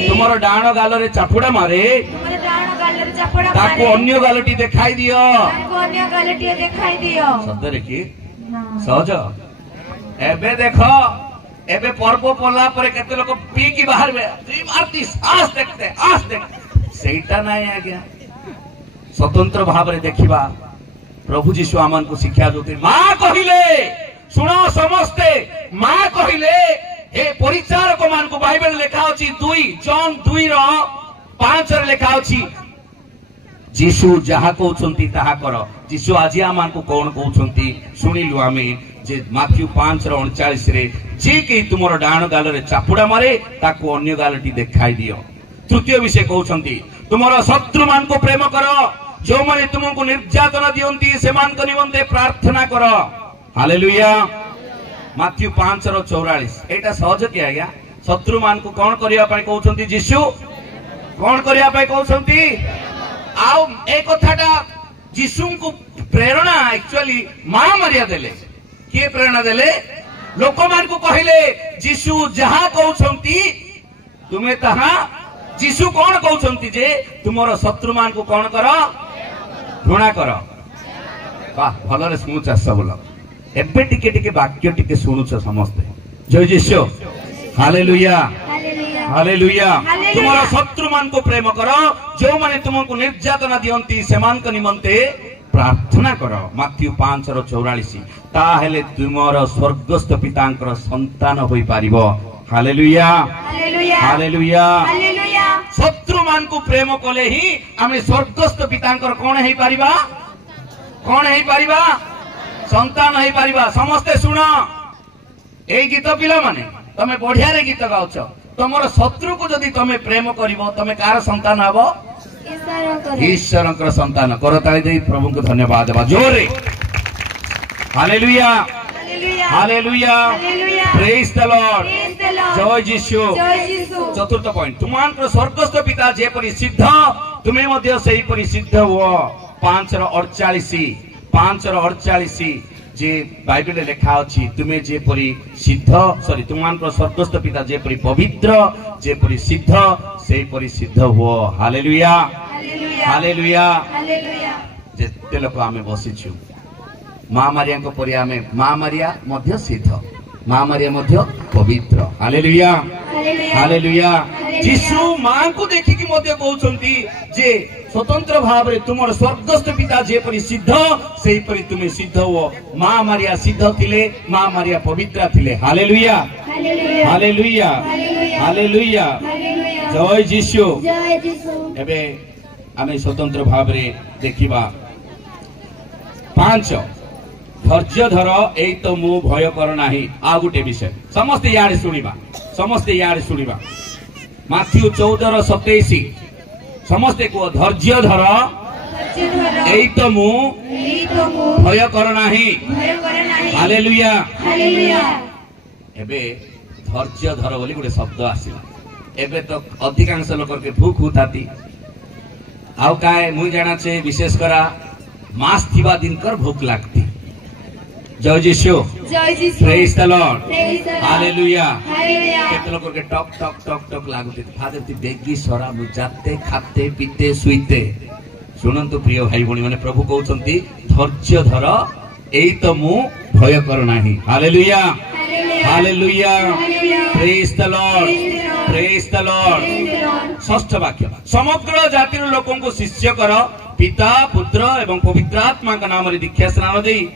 तुमर डाण गाल रे चापुड़ा मारे ताकू अन्य गालटी देखाई दियो। सदरे की सहज एबे देखो एबे पर्व पला पर केते लोक पी की बाहर में आस देखते सेटा नहीं आज्ञा स्वतंत्र भाव रे देखिबा। प्रभु यीशु आमन को शिक्षा देते मां कहिले सुनो समस्ते मां कहिले ए परिचारक मान को बाइबल लिखा अछि 2 जॉन 2:5 रे लिखा अछि यीशु जहा कहउछंती ताहा कर। यीशु आज आमान को कोन कहउछंती सुनिलु आमे जे माथ्यू 5:39 रे जे के तुमर डाण गाल रे चापुड़ा मारे ताको अन्य गालटी देखाई दियो। तृतीय विषय कहउछंती तुमर शत्रु मान को प्रेम कर जो माने तुमको निर्यातना दियंती से मान को निमंते प्रार्थना कर। हालेलुया। माथ्यू 5:44 एटा सहज कि आज्ञा शत्रु मान को कोन करिया पाई कहउछंती यीशु कोन करिया पाई कहउछंती आउ ए कथाटा यीशु को प्रेरणा एक्चुअली मां मारिया देले के प्रेरणा देले लोक मान को कहले यीशु जहां कहउछंती तुमे तहा यीशु कोन कहउछंती जे तुमरो शत्रु मान को कोन करो घृणा करो। वाह भलो रे स्मूथ आसा बोला एबे टिके टिके वाक्य टिके सुनुछ समस्ते। जय यीशु हालेलुया हालेलुया। तुमरो शत्रु मान को प्रेम करो जो माने तुमको निर्यातना दियंती सेमान को निमंते प्रार्थना करो। माथ्यू 5:44 ताहेले तुमरो स्वर्गस्थ पितांकर संतान होई पारिबो। Hallelujah hallelujah hallelujah. शत्रु मान को प्रेम कले ही आमे स्वर्गस्थ पितांकर कोन हेई पारिबा संतान हेई पारिबा। समस्ते सुनो ए गीत पिला माने तमे बढ़िया रे गीत गाउछ तुमर शत्रु को जदि तमे प्रेम करिवो तमे कार संतान हबो ईश्वरकर संतान। करताली दे प्रभु को धन्यवाद देबा जोरे। Hallelujah hallelujah praise the Lord. जय यीशु। चतुर्थ पॉइंट तुमानकर स्वर्गस्थ पिता जे परि सिद्ध तुमे मध्ये सेही परि सिद्ध हो। 5:48 जे बाइबल लिखा अछि तुमे जे परि सिद्ध सॉरी तुमानकर स्वर्गस्थ पिता जे परि पवित्र जे परि सिद्ध सेही परि सिद्ध हो। हालेलुया हालेलुया जेते लोक आमे बसिछु मां मारिया को परि आमे मां मारिया मध्य सिद्ध मां मारिया मध्य पवित्र। Hallelujah hallelujah. यीशु मां को देखि कि मध्य कहउछंती जे स्वतंत्र भाव रे तुमर स्वर्गस्थ पिता जे परि सिद्ध सेही परि तुमे सिद्ध हो। मां मारिया सिद्ध थिले मां मारिया पवित्र थिले। Hallelujah hallelujah hallelujah. जय यीशु। एबे आमे स्वतंत्र भाव रे देखिबा 5 धैर्य धर एई तो मु भय कर नाही। आ गुटे विषय समस्त याडे सुनिबा माथ्यू 14:27 समस्ते को धैर्य धर एई तो मु भय कर नाही। हालेलुया। एबे धैर्य धर बोली गोटे शब्द आसिला। एबे तो अधिकांश लोक के भूख हुताती आउ काय मुई जाना छे विशेष करा मास थिबा दिन कर भूख लागती। जय जीशु, प्रेज द लॉर्ड, हालेलुया। केते लोक के टक टक टक टक लागुते फादर ती बेगी सरा मु जाते खाते पीते सुईते। सुनंतु प्रिय भाई भणी माने प्रभु कहउछंती धैर्य धर एई तो मु भय कर नाही। Hallelujah, hallelujah, praise the Lord, praise the Lord. षष्ठ वाक्य समग्र जातिर लोकों को शिष्य कर पिता पुत्र एवं पवित्र आत्मा का नाम रे दीक्षा स्नान देई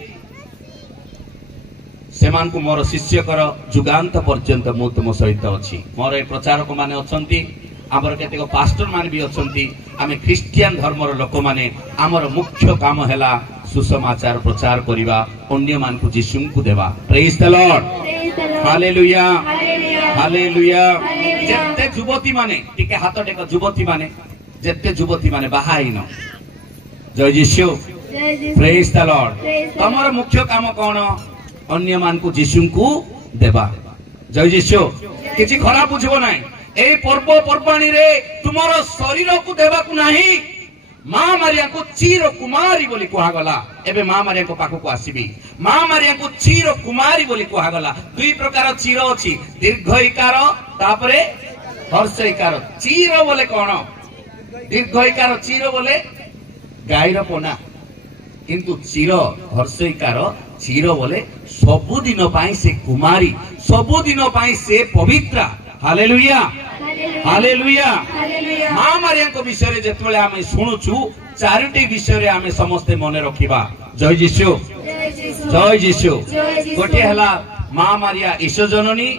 सेमान को मोर शिष्य कर जुगांत पर्यंत मु तुम सहित अछि। मोर ए प्रचारक माने अछंती, आमर केतेक पास्टर माने भी अछंती। आमे ख्रिस्टियन धर्मर लोक माने आमर मुख्य काम हैला सुसमाचार प्रचार करिवा, अन्य मान को यीशु को देवा। Praise the Lord, hallelujah, hallelujah. जेते युवती माने टिके हाथ टेक युवती माने जेते युवती माने बाहाइन जय यीशु, प्रेज द लॉर्ड। तमर मुख्य काम कोन? अन्य मान को यीशु को देवा। जय यीशु। किछि खराब बुझबो नाही। ए पर्व पर्वाणी रे तुमर शरीर को देवा को नाही। मां मारिया को चीर कुमारी बोली कहा गला। एबे मां मारिया को पाखो को आसीबी। मां मारिया को चीर कुमारी बोली कहा गला। दुई प्रकार चीर अछि, दीर्घ इकार तापरे हर्ष इकार। चीर बोले कोन? दीर्घ इकार चीर बोले गाईर पोना, किंतु चीर हर्ष इकार चीर बोले सबुदिन पाई से कुमारी, सबुदिन पाई से पवित्र। Hallelujah, hallelujah. मां मारिया को विषय रे जेतबेले आमे सुनुछु चारिटी विषय रे आमे समस्त मने रखिबा। जय यीशु, जय यीशु। गोटे हला मां मारिया ईश जननी,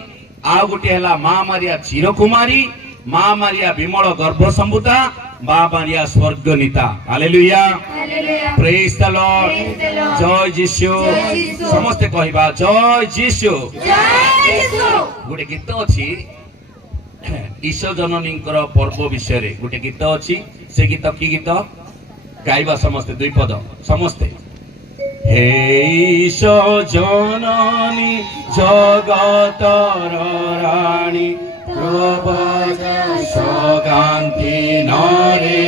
आ गोटे हला मां मारिया चीर कुमारी, मां मारिया विमल गर्भ संभूता, मां मारिया स्वर्गनीता। हालेलुया, प्रेज द लॉर्ड, जय यीशु। समस्त कहिबा जय यीशु। गोटे गीत अछि ईश जननी पर्व विषय रे गोटे गीत अछि। से गीत की गीत गाइबा समस्ते दुई पद समस्ते। हे ईश जननी जगतर रानी सगांति नरे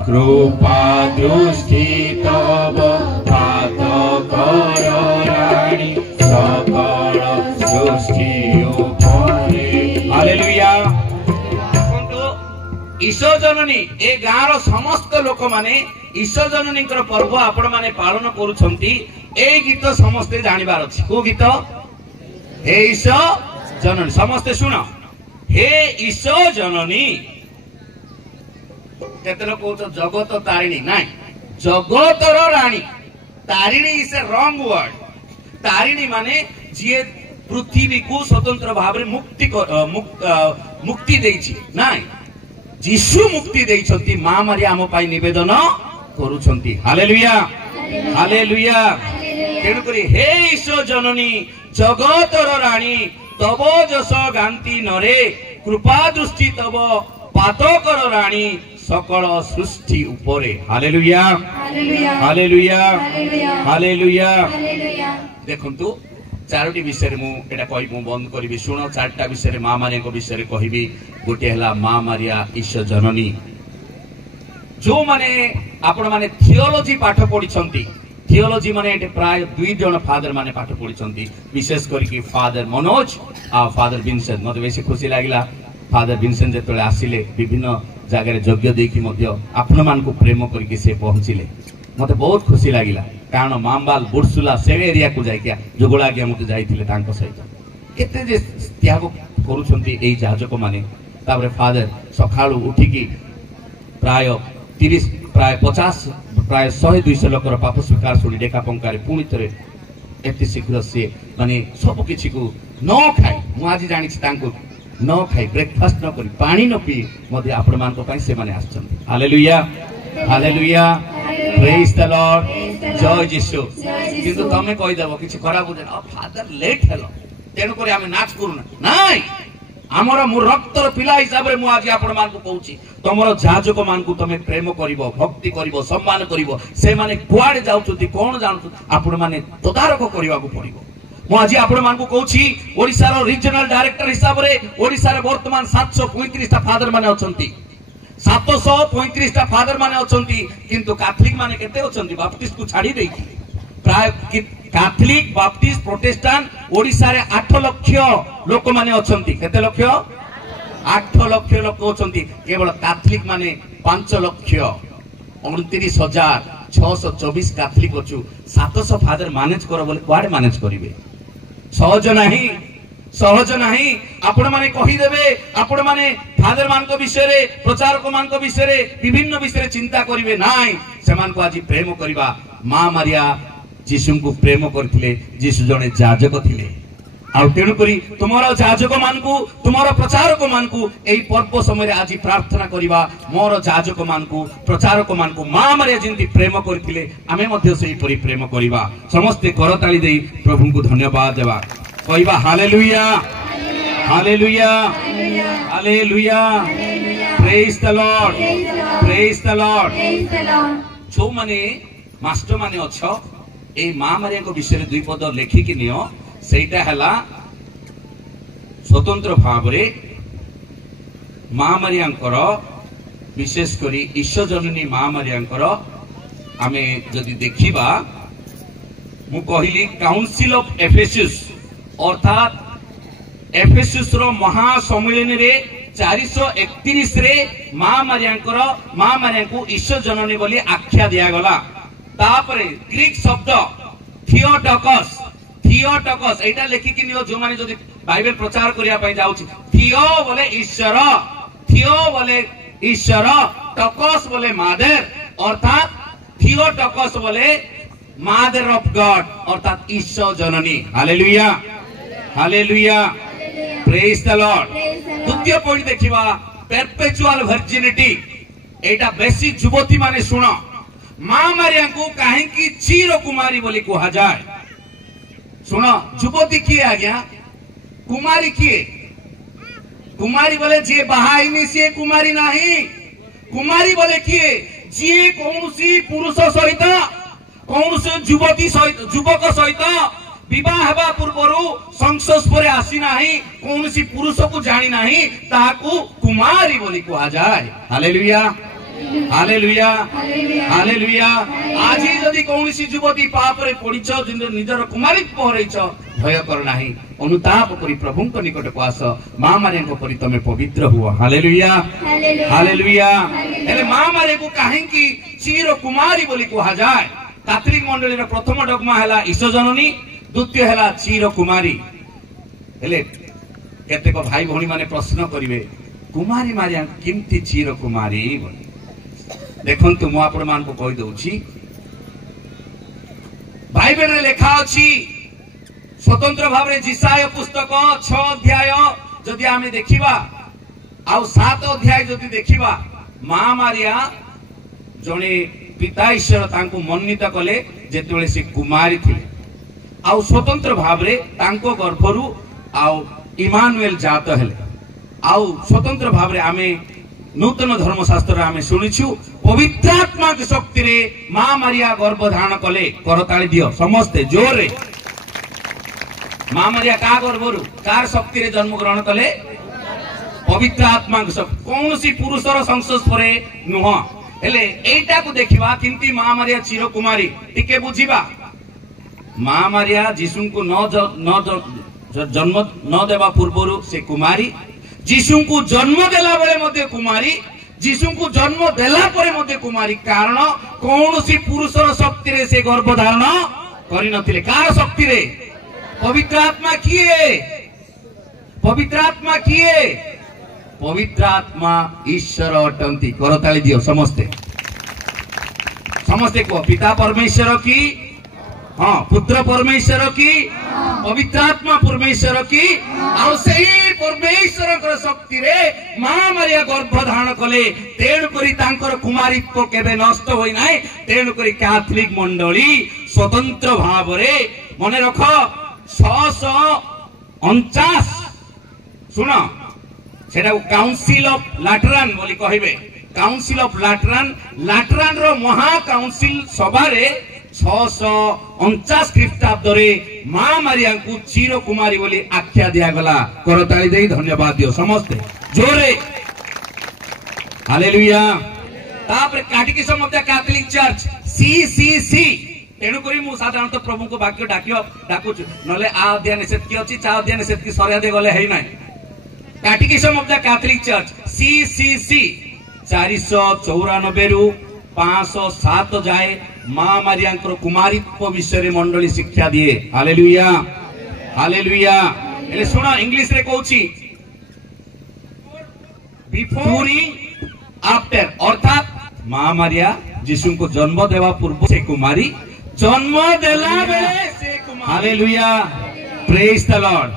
कृपा दृष्टि तब भात कर रानी सकल सृष्टि उपरे। हालेलुया। ईश जननी ए गाँव समस्त लोक माने ईश जननी पर्व आपण माने पालन करुछंती। ए गीत समस्ते जानिबार अछि। को गीत? हे ईश जननी। समस्ते सुन, हे ईश जननी। केते लोक कहउछ जगत तारिणी, नाइ जगतर रानी। Tarini is a wrong word. तारिणी माने जे पृथ्वी को स्वतंत्र भाव रे मुक्ति देछि, नाइ यीशु मुक्ति देइछंती। मां मारिया हम पाई निवेदन करूछंती। Hallelujah, hallelujah. तेणु करी हे ईश जननी जगतर रानी तब जस गांती नरे कृपा दृष्टि तब पातकर रानी सकल सृष्टि उपरे। Hallelujah, hallelujah, hallelujah. देखंतु चारोटी विषय मु एटा कहि मु बंद करबी। सुनो चारटा विषय मां मारिया को विषय कहबी। गोटे हला मां मारिया ईश जननी। जो माने आपण माने थियोलॉजी पाठ पढिछंती, थियोलॉजी माने एटे प्राय 2 जण फादर माने पाठ पढिछंती, विशेष करी फादर मनोज आ फादर विंसेंट। मते बेसी खुशी लागिला फादर विंसेंट जेतले आसिले विभिन्न जगह यज्ञ देखि मध्य आपण मान को प्रेम करके से पहुंचिले। मते बहुत खुशी लागिला कारण मामबाल बुरसुला से एरिया को जाय क्या जोगोला के मते जाइथिले तांको सहित केते जे त्याग करूछंती एई जहाजक माने। ताबरे फादर सखाळु उठिकी प्राय 30 प्राय 50 प्राय 100-200 लोकर पाप स्वीकार सुनी डेका पंकारे पुणी थरे एते शीघ्र से माने सब किछि को न खाई मु आज जानि छी तांको न खाई ब्रेकफास्ट न करी पानी न पी मध्य आपण मान को पई से माने आछंती। Hallelujah, hallelujah, praise the Lord, जय यीशु। किंतु तमे कहि देबो किछि खराब बुझे न फादर लेट हेलो तेनु करे आमे नाच करू ना। नाइ आमर मो रक्तर पिला हिसाब से आज आपण मान को कहूची तमरो जाजक मान को तमे प्रेम करिवो भक्ति करिवो सम्मान करिवो से माने कुआडे जाउछुती कोन जानछु आपण माने तदारक करिवा को पड़िवो मु आज आपण मान को कहूची ओडिसा रो रीजनल डायरेक्टर हिसाब रे ओडिसा रे वर्तमान 735 टा फादर माने अछंती 735 टा फादर माने अछंती किंतु कैथोलिक माने केते अछंती बाप्टिस्ट को छाडी देई प्राय कैथोलिक बाप्टिस्ट प्रोटेस्टांट ओडिसा रे 8 लाख लोक माने अछंती केते लाख 8 लाख लोक अछंती केवल कैथोलिक माने 5 लाख 29,624 कैथोलिक अछु 700 फादर मैनेज करो बोले कुआडे मैनेज करिवे सहज नहीं आपण माने कहि देबे आपण माने फादर मान को विषय रे प्रचारक मान को विषय रे विभिन्न विषय रे चिंता करिवे नाइ से मान को आज प्रेम करिवा मां मारिया जीशु को प्रेम करथिले जीशु जने जाजक थिले आ तेणु करी तुमरो जाजक मान को तुमरो प्रचारक मान को एई पर्व समय आज प्रार्थना करिवा मोर जाजक मान को प्रचारक मान को मां मारिया जिंती प्रेम करथिले आमे मध्ये सेही परि प्रेम करिवा समस्त करताली देई प्रभु को धन्यवाद देवा कहवा hallelujah hallelujah hallelujah praise the Lord praise the Lord जो माने मास्टर माने अछ ए मां मारिया को विषय दुई पद लेखि कि नियो सेटा हला स्वतंत्र भाव रे मां मारियांकर विशेष करी ईश्वर जननी मां मारियांकर आमे जदि देखिबा मु कहिली काउंसिल ऑफ एफेसस अर्थात एफेसस रो महासम्मेलन रे 431 रे मां मारिया को ईश्वर जननी बोली आख्या दिया गला तापरे ग्रीक शब्द थियोटोकस एटा लेखि कि नियो जो माने जदि बाइबल प्रचार करिया पई जाउची थियो बोले ईश्वर टोकस बोले मादर अर्थात थियोटोकस बोले मादर ऑफ गॉड अर्थात ईश्वर जननी hallelujah hallelujah praise the Lord द्वितीय पॉइंट देखिबा परपेचुअल वर्जिनिटी एटा बेसी युवती माने सुनो मां मारिया को काहे की चीर कुमारी बोली कहा जाए सुनो युवती किए आज्ञा कुमारी किए कुमारी बोले जे बाहाइनी से कुमारी नहीं कुमारी बोले किए जे कौनसी पुरुष सहित कौनसी युवती सहित युवक सहित विवाह हेबा पूर्वरु संस्पर्श आसी नाही कौनसी पुरुष को जानी नाही ताकू कुमारी बोली कहा जाए हालेलुया हालेलुया हालेलुया आज जदि कौनसी युवती पाप रे पड़िछ निजर कुमारी पहरैछ भय कर नाही अनुताप करी प्रभु को निकट को आस मां मारे को परि तमे पवित्र हुआ हालेलुया हालेलुया एले मां मारे को काहे की चीर कुमारी बोली कहा जाए कैथोलिक मंडली रो प्रथम डगमा हला ईश्वर जननी द्वितीय हला चीर कुमारी हेले केते को भाई भौणी माने प्रश्न करिवे कुमारी मारिया किमती चीर कुमारी बोली देखंतु मु आपण मान को कहि दउची बाइबल रे लेखा अछि स्वतंत्र भाव रे जिसाय पुस्तक 6 अध्याय जदि आमे देखिबा आ 7 अध्याय जदि देखिबा मां मारिया जने पिता ईश्वर तांको मन्नित कले जेतेबेले से कुमारी थी आ स्वतंत्र भाव रे तांको गर्भरु आ इमानुएल जात हेले आ स्वतंत्र भाव रे आमे नूतन धर्मशास्त्र आमे शुणिछु पवित्रात्मा की शक्ति रे मां मारिया गर्भ धारण कले करताली दियो समस्ते जोर रे मां मारिया का गर्भरु कार शक्ति रे जन्म ग्रहण कले पवित्र आत्मा की शक्ति कौनसी पुरुषर संस्पर्श नुह हेले एटा को देखिबा किंती मां मारिया चिर कुमारी टिके बुझिबा मां मारिया जीसु को जन्म न देवा पूर्वरु से कुमारी जीशु को जन्म देला बेले मध्य कुमारी जीशु को जन्म देला परे मध्य कुमारी कारण कौनसी पुरुषर शक्ति रे से गर्भ धारण करि नथिले कार शक्ति रे पवित्र आत्मा किए पवित्र आत्मा किए पवित्र आत्मा ईश्वर अटंती करताली दियो समस्ते समस्ते को पिता परमेश्वर की हाँ पुत्र परमेश्वर की पवित्र आत्मा परमेश्वर की आ सही परमेश्वर शक्ति रे मां मारिया गर्भ धारण कले तेणु करी तांकर कुमारीत्व केबे नष्ट होई नाही तेणु करी कैथोलिक मंडली स्वतंत्र भाव रे मने रख 649 सुनो सेटा काउंसिल ऑफ लाटरान बोली कहबे काउंसिल ऑफ लाटरान रो महा काउंसिल सभारे 649 ख्रीष्टाब्द रे मां मारिया को चीर कुमारी बोली आख्या दिया गला। करताली दे धन्यवाद दियो समस्त जोरे हालेलुया। तापर catechism of the Catholic Church CCC तेणु करी मु साधारणतः प्रभु को वाक्य डाकू नले आ अध्याय निषेध की अछि चा अध्याय निषेध की सरिया दे गले है नै। Catechism of the Catholic Church CCC 494 रु 507 जाए मां मारिया कुमारीत्व विषय रे मंडली शिक्षा दिए। Hallelujah hallelujah. एले सुनो इंग्लिश रे कहूची बिफोर आफ्टर अर्थात मां मारिया यीशु को जन्म देवा पूर्व से कुमारी जन्म देला बेले से कुमारी। Hallelujah praise the Lord.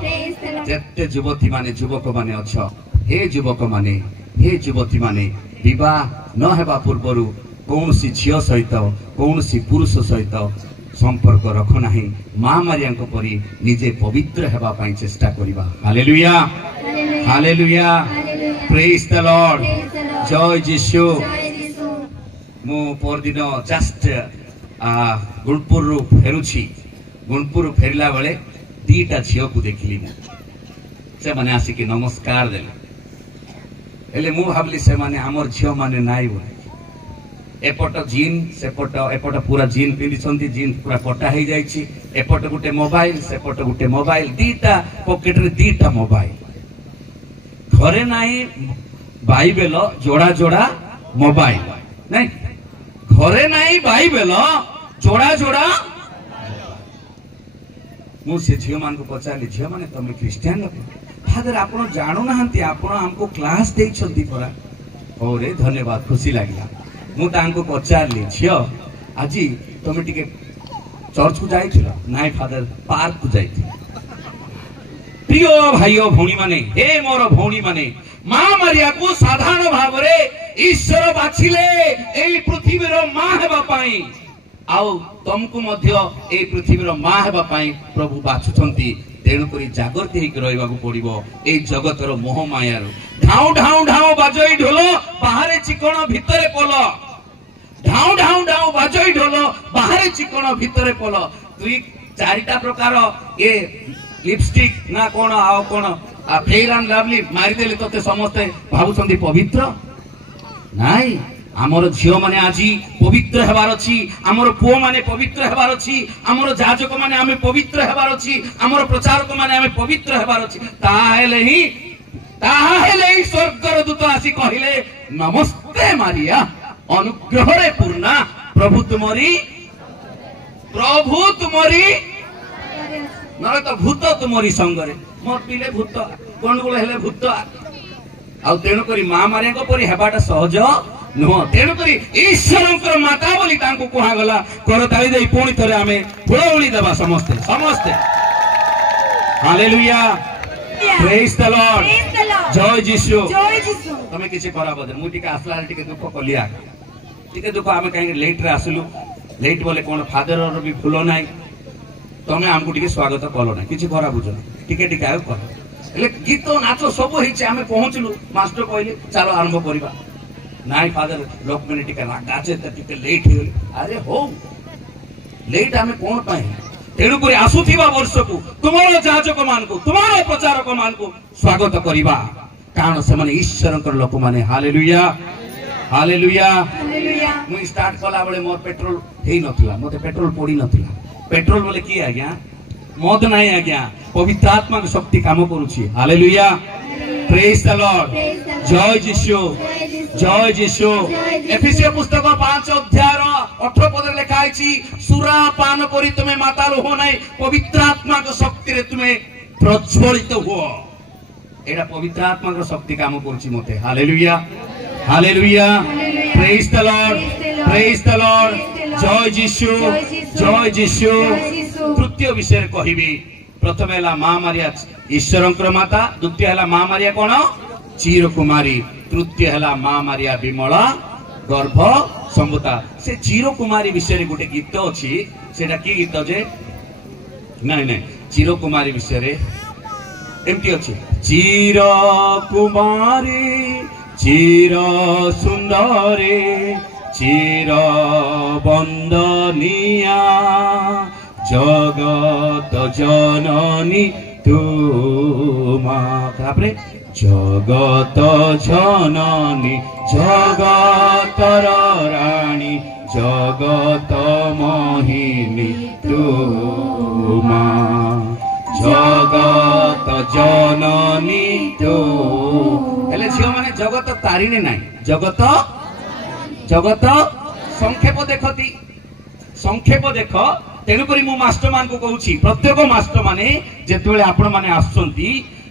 जत्ते युवती माने युवक माने अच्छा हे युवक माने हे युवती माने विवाह न हेबा पूर्वरु कौन सी झियो सहित कौन सी पुरुष सहित संपर्क रख नाही मां मारिया परी निजे पवित्र हेबा पाई चेष्टा करिबा। Hallelujah hallelujah praise the Lord जय यीशु। मु पर दिन जस्ट गुणपुर रु फेरुछि गुणपुर फेरला बेले दीटा झियो को देखली से माने आसिकी नमस्कार देले एले मु भाबली से माने हमर झियो माने नाइ बोले एपट जीन सेपट एपट पूरा जीन पिंदी जीन पूरा कटा हो जाइछि एपट गुटे मोबाइल सेपट गुटे मोबाइल दीटा पॉकेट रे दीटा मोबाइल घरे नाही बाइबल जोड़ा जोड़ा मोबाइल नहीं घरे नाही बाइबल जोड़ा जोड़ा मु से झियो मान को पचाली झियो माने तमे क्रिश्चियन लोक फादर आपण जानु नाहंती आपण हमको क्लास देई छंती परा ओरे धन्यवाद खुशी लागला। मु तांको पचारली झियो आज तमे टिके चर्च को जाइथिलो नाइ फादर पार्क को जाइथिलो। प्रिय भाइयो भौणी माने हे मोर भौणी माने मां मारिया को साधारण भाव रे ईश्वर बाछिले एई पृथ्वी रो मां हेबा पाई आउ तुमको मध्य एई पृथ्वी रो मां हेबा पाई प्रभु बाछुछंती। तेणु करी जागृत हेक रहइबाकू पड़िबो एई जगतर मोह मायार ढाउ ढाउ ढाउ बाजई ढोलो बाहरे चिकण भितरे पोल ढाउ ढाउ ढाउ बाजई ढोलो बाहरे चिकण भितरे पोल दुई चारिटा प्रकार ए लिपस्टिक ना कोन आ कोन फेयर एंड लवली मारी देले तते समस्ते भाबुछंती पवित्र नाइ आमर झियो माने आजी पवित्र हेबार अछि आमर पुओ माने पवित्र हेबार अछि आमर जाजक माने आमे पवित्र हेबार अछि आमर प्रचारक माने आमे पवित्र हेबार अछि ताहेले ही स्वर्गर दूत आसी कहिले नमस्ते मारिया अनुग्रह रे पूर्णा प्रभु तुमरी नरे तो भूत तुमरी संगरे मोर पिले भूत कोन गुले हेले भूत आ तेणु करी मां मारिया को परी हेबाटा सहज नुह। तेणु करी ईश्वरंकर माता बोली तांको कुहा गला करताली देई पुणी थरे आमे फुलौली देबा समस्ते समस्ते। हालेलुया प्रेज द लॉर्ड जय यीशु। तमे किछि करा बदर मु टिके आसला टिके दुख कलिया टिके दुख आमे काहे लेट रे आसलु लेट बोले कोन फादर रो भी फुलो नाही तमे हमकु टिके स्वागत कलो ना किछि करा बुझो टिके टिके आयो कर एले गीत नाच सब हेछि आमे पहुंचलु मास्टर कहले चलो आरंभ करिबा नाइ फादर लोक मैंने टिके रागाचे टिके लेट हो अरे हो लेट आमे कोन पाए तेणु करी आसुथिबा वर्ष को तुमरो जाजक मान को तुमरो प्रचारक मान को स्वागत करिबा कारण से माने ईश्वरंकर लोक माने। Hallelujah hallelujah hallelujah. मु स्टार्ट कला बेले मोर पेट्रोल हेई नथिला मते पेट्रोल पड़ी नथिला पेट्रोल बोले की आज्ञा मद नाही आज्ञा पवित्र आत्मा के शक्ति काम करूची। हालेलुया प्रेज द लॉर्ड जय यीशु जय यीशु। एफिसियो पुस्तक 5 अध्याय 18 पद लिखा है सुरा पान करी तुमे माताल हो नाही पवित्र आत्मा के शक्ति रे तुमे प्रज्वलित हो एडा पवित्र आत्मा के शक्ति काम करूची मते। Hallelujah hallelujah praise the Lord जय यीशु जय यीशु। तृतीय विषय कहिबी प्रथम है मां मारिया ईश्वरंकर माता द्वितीय है मां मारिया कौन चीर कुमारी तृतीय है मां मारिया विमला गर्भ संभूता। से चीर कुमारी विषय गोटे गीत अच्छी सेटा की गीत जे नहीं नहीं चीर कुमारी विषय एमती अच्छे चिर कुमारी चिर सुंदरी चिर वंदनिया जगत जननी तुमा जगत जननी जगतर राणी जगत मोहिनी तुमा जगत जननी तू हेले झियो माने जगत तारिणी नाही जगत जगत संक्षेप देख तेणु करी मु मास्टर मान को कहूची प्रत्येक मास्टर माने जेतेबेले आपण माने आसुचंती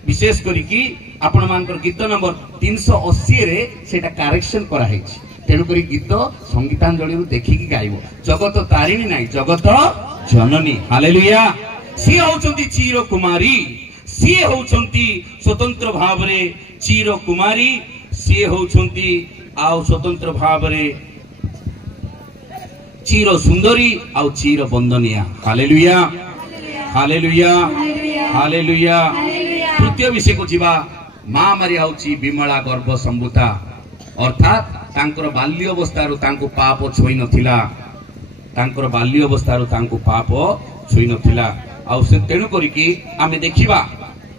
विशेष करी कि आपण मानकर गीत नंबर 380 रे सेटा करेक्शन करा हेछि तेणु करी गीत संगीतांजलि रु देखि कि गाइबो जगत तारिणी नाही जगत जननी हालेलुया सी होउचंती चीर कुमारी सी होउचंती स्वतंत्र भाव रे चीर कुमारी सी होउचंती आउ स्वतंत्र भाव रे चीर सुंदरी आउ चीर वंदनिया हालेलुया हालेलुया हालेलुया तृतीय विषय को जीवा मां मारिया होची विमला गर्भ संभूता अर्थात तांकर बाल्य अवस्थारु तांको पाप छोई नथिला तांकर बाल्य अवस्थारु तांको पाप छोई नथिला आउ से तेणु करिकी आमे देखिबा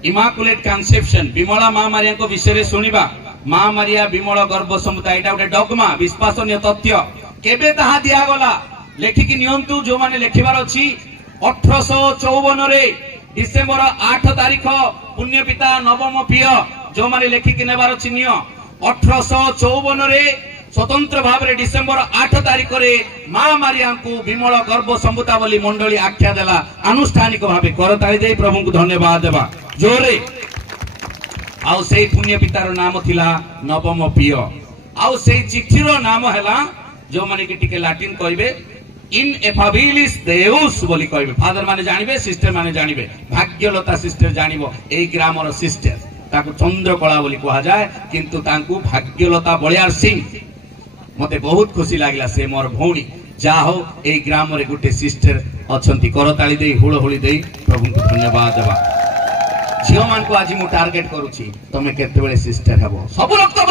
इमाकुलेट कन्सेप्शन विमला मां मारिया को विषय रे सुनिबा मां मारिया विमला गर्भ संभूता एटा गोटे डॉगमा विश्वासनीय तथ्य केबे ताहा दिया गला लेखिकी नियंतु जो माने लेखिबार अछि 1854 रे डिसेंबर 8 तारिख पुण्य पिता नवम पिय जो माने लेखिकी नेबार अछि निय 1854 रे स्वतंत्र भाव रे डिसेंबर 8 तारिख रे मां मारिया को विमल गर्भ संभूता बोली मंडली आख्या देला आनुष्ठानिक भाव करताली दे प्रभु को धन्यवाद देबा जोरे आउ से पुण्य पितार नाम थिला नवम पिय आउ से चिठीर नाम हैला जो माने कि टिके लाटिन कहबे इन एफाबिलिस देउस बोली कहबे फादर माने जानिबे सिस्टर माने जानिबे भाग्यलता सिस्टर जानिबो एई ग्रामर सिस्टर ताको चंद्रकला बोली कहा जाए किंतु तांकू भाग्यलता बलियार सिंह मते बहुत खुशी लागला से मोर भौणी जा हो एई ग्राम रे गुटे सिस्टर अछंती करताली देई हुळहुळी देई प्रभु को धन्यवाद देबा झियो मान को आज मु टार्गेट करूची तमे केते बेले सिस्टर हेबो सब लोग तो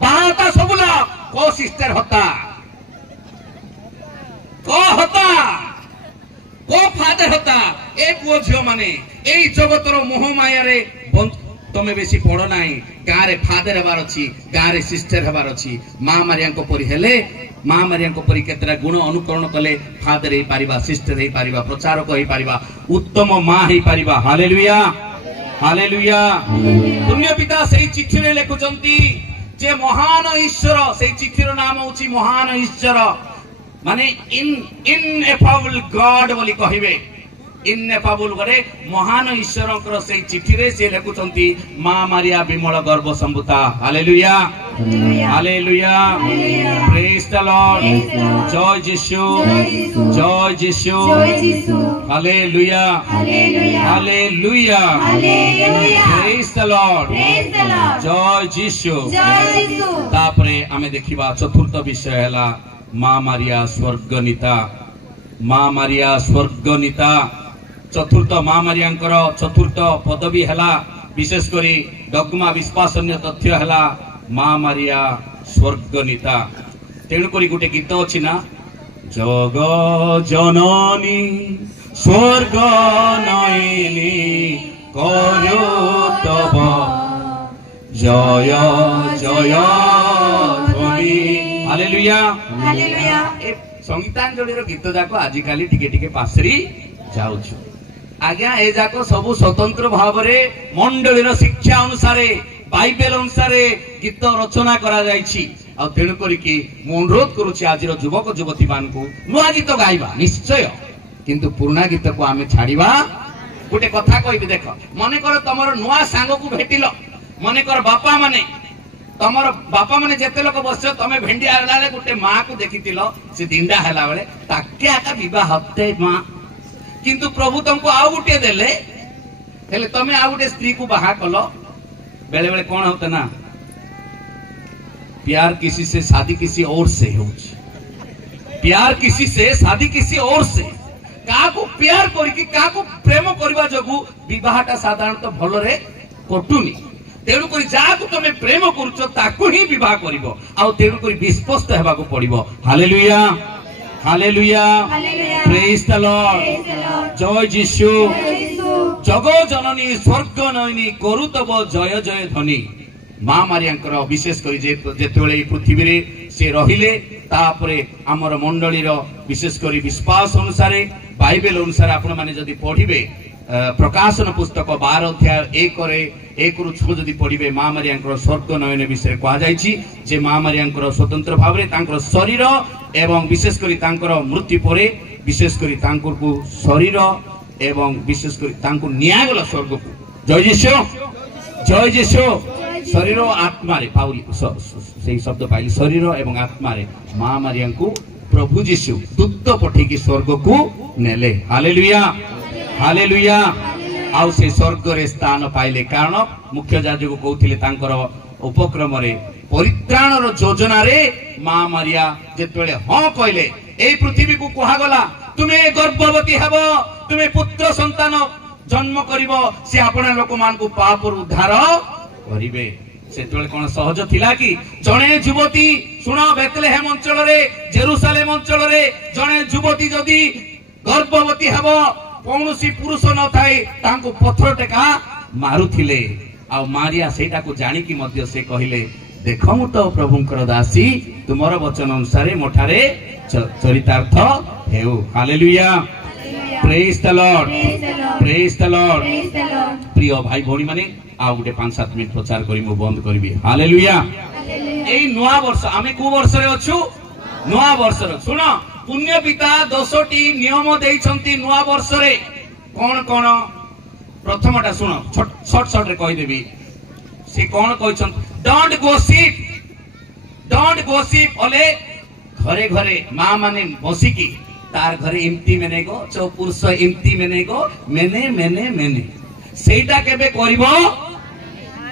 बाहाता सब लोग को सिस्टर होता को फादर होता ए पुओ झियो माने एई जगतर मोह माया रे तमे बेसी पड़ो नाही गाँ रे फादर हेबार अछि गाँ रे सिस्टर हेबार अछि मां मारिया को परि हेले मां मारिया को परि केतरा गुण अनुकरण कले फादर हे पारिबा सिस्टर हे पारिबा प्रचारक हे पारिबा उत्तम मां हे पारिबा हालेलुया हालेलुया पुण्य पिता सेई चिट्ठी रे लेखुचंती जे महान ईश्वर से चिठीर नाम होची महान ईश्वर माने इनएफेबल गॉड बोली कहिबे इनएफेबल गरे महान ईश्वर से चिठी रे से लेखुचंती मां मारिया विमल गर्भ संभूता hallelujah hallelujah praise the Lord जय यीशु जय यीशु hallelujah hallelujah praise the Lord जय यीशु तापरे आमे देखिबा चतुर्थ विषय हैला मां मारिया स्वर्गनीता मां मारिया स्वर्गनीता चतुर्थ मां मारियांकर चतुर्थ पदवी हैला विशेष करी डगमा विश्वासनीय तथ्य हैला मां मारिया स्वर्गनीता तेणु करी गोटे गीत अछि ना जग जननी स्वर्ग नयनी करो तब जय जय ध्वनि हालेलुया हालेलुया ए संगीतांजलि रो गीत जाको आजि काली टिके टिके पासरी जाउछु आज्ञा ए जाको सब स्वतंत्र भाव रे मंडली रो शिक्षा अनुसार बाइबल अनुसार गीत रचना करा जायछि आ तेणु करी कि मु अनुरोध करूछि आज रो युवक युवती मान को नुआ गीत गाइबा निश्चय किंतु पुराना गीत को आमे छाड़ीबा गोटे कथा कहबी देख मने कर तमरो नुआ सांग को भेटिलो मने कर बापा माने तमर बापा माने जेते लोक बस तमे भेंडी आलाले गोटे मां को देखितिलो से दिंडा हैला बेले ताके आका विवाह हते मां किंतु प्रभु तुमको आउ गुटे देले हेले तमे आउ गुटे स्त्री को बाहा कलो बेले बेले कौन होता ना प्यार किसी से शादी किसी और से हो प्यार किसी से शादी किसी और से काको प्यार करिकी काको प्रेम करबा जगु विवाहटा साधारणतः भलरे कटुनी तेणु करी जाकु तमे प्रेम करूछ ताकू ही विवाह करिवो आ तेणु करी विश्वस्त हेबाकू पड़िवो hallelujah hallelujah praise the Lord जय जीशु जगो जननी स्वर्ग नयनी करू तब जय जय ध्वनि माँ मारियांकर विशेष करी जेतेबेले पृथ्वी रे से रहिले तापरे हमर मंडलीर विशेष करी विश्वास अनुसार बाइबल अनुसार आपण माने जदी पढिबे प्रकाशन पुस्तक 12 अध्याय 1 रु 6 जदी पढिबे माँ मारियांकर स्वर्ग नयन विषय कहा जायछि जे माँ मारियांकर स्वतंत्र भाव रे तांकर शरीर एवं विशेष करी तांकर मृत्यु परे विशेष करी तांकर को शरीर एवं विशेष करी तांको न्याय गला स्वर्ग को जय जीशु शरीर आत्मा रे पाउली सही शब्द पाइली शरीर एवं आत्मा रे माँ मारिया को प्रभु जीशु दूत पठे की स्वर्ग को नेले हालेलुया हालेलुया आउ से स्वर्ग रे स्थान पाइले कारण मुख्य याजक कहउथिले तांकर उपक्रम रे परित्राण रो योजना रे माँ मारिया जेतेबेले हां कहले एई पृथ्वी को कहा गला तुमे गर्भवती हेबो तुमे पुत्र संतान जन्म करिवो से आपण लोक मान को पाप रु उद्धार करिवे सेतबेले कोन सहज थिला कि जणे युवती सुनो बेतलेहेम अंचल रे जेरूसालेम अंचल रे जणे युवती जदी गर्भवती हेबो कोनोसी पुरुष न थाए तांको पत्थर टेका मारुथिले आ मारिया सेटा को जानि कि मध्य से कहिले देखो मु तो प्रभुंकर दासी तुमर वचन अनुसार मोठारे चरितार्थ हेउ hallelujah praise the Lord praise the Lord प्रिय भाई भौणी माने आ गुटे 5-7 मिनिट प्रचार करी मु बंद करबी हालेलुया एई नवा वर्ष आमे को वर्ष रे अछु नवा वर्ष रे सुनो पुण्य पिता 10टी नियम देइछंती नवा वर्ष रे कोन कोन प्रथमटा सुनो शॉर्ट रे कहि देबी से कोन कहिछन डोंट गॉसिप ओले घरे घरे मां माने बसिकी तार घरे इम्ति मेने गो चौ पुरुष इम्ति मेने गो मेने मेने मेने सेटा केबे करिवो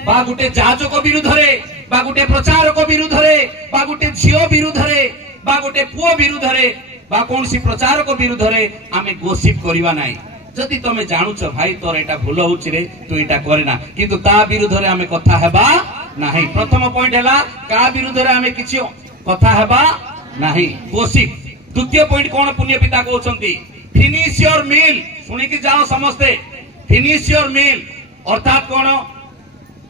बा गुटे जाजक विरुद्ध रे बा गुटे प्रचारक विरुद्ध रे बा गुटे झियो विरुद्ध रे बा गुटे पुओ विरुद्ध रे बा कोनसी प्रचारक विरुद्ध रे आमे गोसिप करिवा नाही जदि तमे जानुछ भाई तोर एटा भूल होउछि रे तू एटा करे ना किंतु ता विरुद्ध रे आमे कथा हेबा नाही प्रथम पॉइंट हैला का विरुद्ध रे आमे किछि कथा हेबा नाही गोसिप द्वितीय पॉइंट कोन पुण्य पिता कहउछंती फिनिश योर मील सुनि कि जाओ समस्ते फिनिश योर मील अर्थात कोन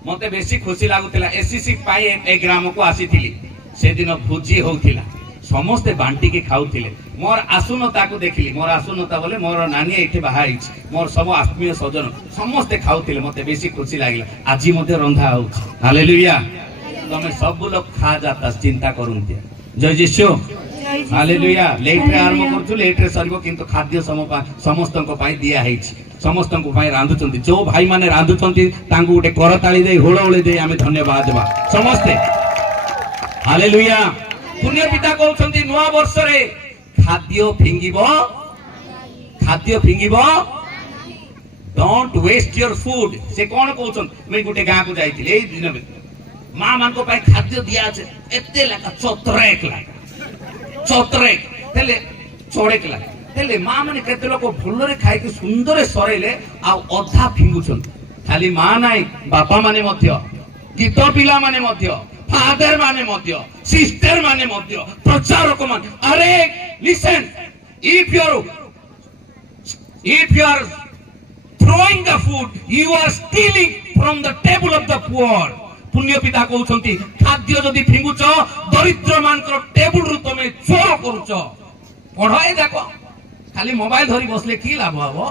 मते बेसी खुशी लागुतिला एसीसी पाई ए ग्राम को आसीथिली से दिन भोजी होउतिला समस्ते बांटी के खाउतिले मोर आसुनता को देखिली मोर आसुनता बोले मोर नानी एठे बाहा हिच मोर सब आत्मीय सजन समस्ते खाउतिले मते बेसी खुशी लागिला आजी मते रंधा होउछ हालेलुया तमे सब लोग खा जाता चिंता करूंती जय जीशु हालेलुया लेट रे आरंभ करछु लेट रे सरबो किंतु खाद्य समस्तन पाई दिया हेछि समस्तन को पाई रांधुचंती जो भाई माने रांधुचंती तांगु उटे करताली दे होळोळे दे आमे धन्यवाद देबा समस्ते हालेलुया पुण्य पिता कहउछंती नवा वर्ष रे खाद्य फिंगिबो डोंट वेस्ट योर फूड से कोन कहउछन मैं गुटे गां को जाईथिले एई दिन में मां मान को पाई खाद्य दिया छे एते लाका चोत्रेक तेले चोड़ेक लागे तेले मां माने केते लोक फुलरे खाइ के सुंदर सरेले आ अधा फिंगुछन खाली मां नाही बापा माने मध्य गीत पिला माने मध्य फादर माने मध्य सिस्टर माने मध्य प्रचारक मान अरे listen if you are throwing the food you are stealing from the table of the poor पुण्य पिता कहउछंती खाद्य जदी फिंगुछ दरिद्र मानकर टेबल रु तमे चोर करूछ पढाई देखो खाली मोबाइल धरी बसले की लाभ हबो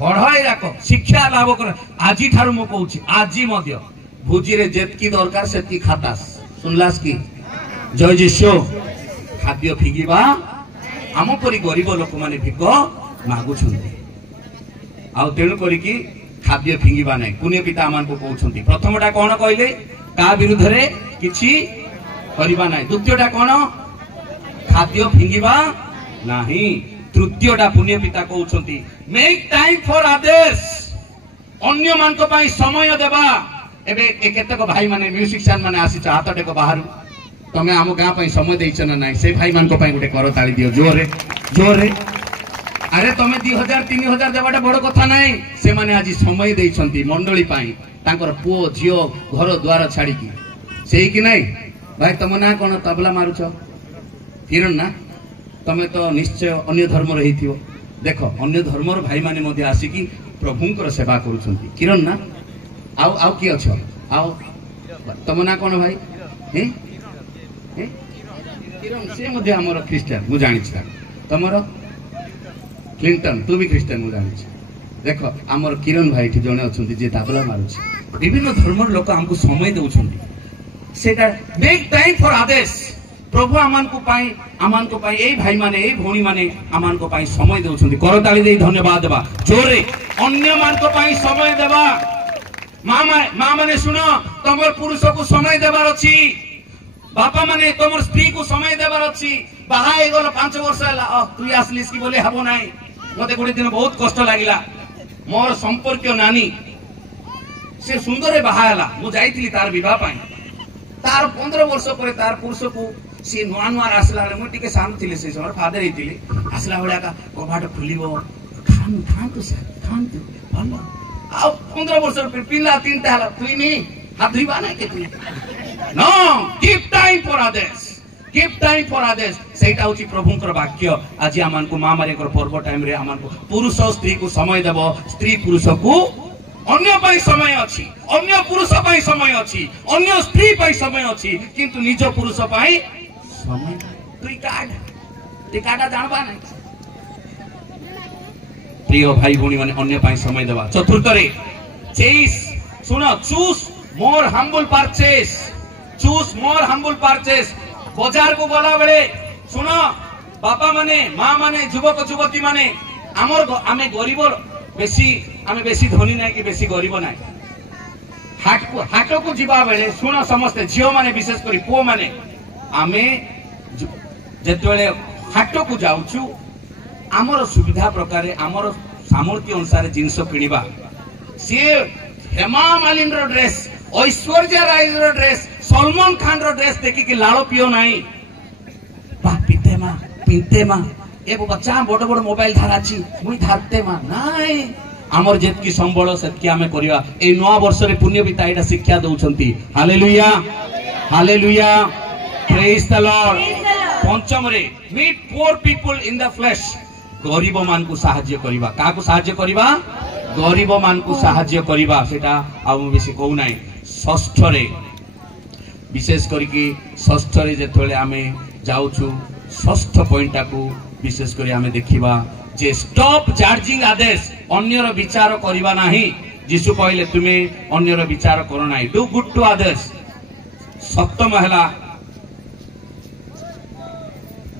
पढाई देखो शिक्षा लाभ कर आजी थारु मो कहउछि आजी मध्य भुजी रे जेतकी दरकार सेतकी खातास सुनलास की जय जीशु खाद्य फिंगिबा आम परि गरीब लोक माने भिक मागुछंती आ तेणु करी की खाद्य फिंगिबा नाही पुण्य पिता मान को कहउछंती प्रथमटा कोन कहले का विरुद्ध रे किछि करिबा नाही द्वितीयटा कोन खाद्य फिंगिबा नाही तृतीयटा पुण्य पिता कहउछंती मेक टाइम फॉर अदर्स अन्य मान को पई समय देबा एबे केतेक भाई माने म्यूजिशियन माने आसी हातटे को बाहरु तमे आम गां पई समय देइछ ना नाही से भाई मान को पई गुटे कर ताली दियो जोरे जोरे अरे तुम 2000 3000 देवाटा बड़ कथा नाई से माने आज समय देइछंती मंडली पाई तांकर पुओ झियो घर द्वार छाड़ी की सेही कि नहीं भाई तुम ना कोन तबला मारुछ किरण ना तमे तो निश्चय अन्य धर्म रही थियो देखो अन्य धर्मर भाई माने मध्ये आसिकी प्रभुंकर सेवा करूछंती किरण ना आउ आउ की अछ आउ तुम ना कोन भाई हे हे किरण से मध्ये हमर क्रिश्चियन मु जानि छी तमरो क्लिंटन तू भी क्रिश्चियन मु जानि छी देखो हमर किरण भाई ठी जने अछंती जे तबला मारुछ विभिन्न धर्मर लोक हमको समय देउछंती सेटा मेक टाइम फॉर अदर्स प्रभु आमान को पाई ए भाई माने ए भौणी माने आमान को पाई समय देउछंती करताली दे धन्यवाद देबा जोरे अन्य मान को पाई समय देबा मां माने सुनो तमर पुरुष को समय देबार अछि बापा माने तमर स्त्री को समय देबार अछि बाहा ए गलो 5 वर्ष हला तू आसलिस की बोले हबो नाही मते गुडी दिन बहुत कष्ट लागिला मोर संपर्क नानी से सुंदर बाहा हला मु जाईतिली तार विवाह पाई तार 15 वर्ष परे तार पुरुष को सी नुआ नुआ आसला मु टिके शांत थिले से समर फादर हेतिले आसला होया का कबाट खुलिबो खान तो से खान तो भलो आ 15 वर्ष पर पिल्ला तीनटा हला तुई नी हाथ धुइबा ना के तुई know give time for others सेटा होची प्रभुंकर वाक्य आज आमान को मां मारे कर पर्व टाइम रे आमान को पुरुष स्त्री को समय देबो स्त्री पुरुष को अन्य पाई समय अछि अन्य पुरुष पाई समय अछि अन्य स्त्री पाई समय अछि किंतु निज पुरुष पाई समय तुई काटा जानबा नै प्रिय भाई भौणी माने अन्य पाई समय देबा चतुर्थ रे चेस सुनो चूज मोर हम्बल परचेस बाजार को गला बेले सुनो बापा माने मां माने युवक युवती माने आमे गरीब बेसी धनी ना कि बेसी गरीब ना हाट को जीवा बेले सुनो समस्ते झियो माने विशेष करी पुओ माने आमे जेतबेले हाट को जाउछु आमर सुविधा प्रकार आमर सामर्थ्य अनुसार जिनस किनिबा से हेमा मालिनी रो ड्रेस ऐश्वर्या राय रो ड्रेस सलमान खान रो ड्रेस देखि कि लालो पियो नाही बा पिते मा ए बच्चा बड़ बड़ मोबाइल धाराची मुई धारते मा नाही आमर जेतकी संबळ सेतकी आमे करिवा ए नवा वर्ष रे पुण्य बिता एटा शिक्षा दउछंती हालेलुया प्रेज द लॉर्ड पंचम रे meet poor people in the flesh गरीब मान को सहाय्य करिवा का को सहाय्य करिवा गरीब मान को सहाय्य करिवा सेटा आ बेसी कहू नाही षष्ठ रे विशेष करके षष्ठ रे जेतले आमे जाउछु षष्ठ पॉइंट को विशेष करी आमे देखिबा जे स्टॉप जजिंग अदर्स अन्यर विचार करिबा नाही यीशु कहले तुमे अन्यर विचार करो नाही डू गुड टू अदर्स सप्तम हला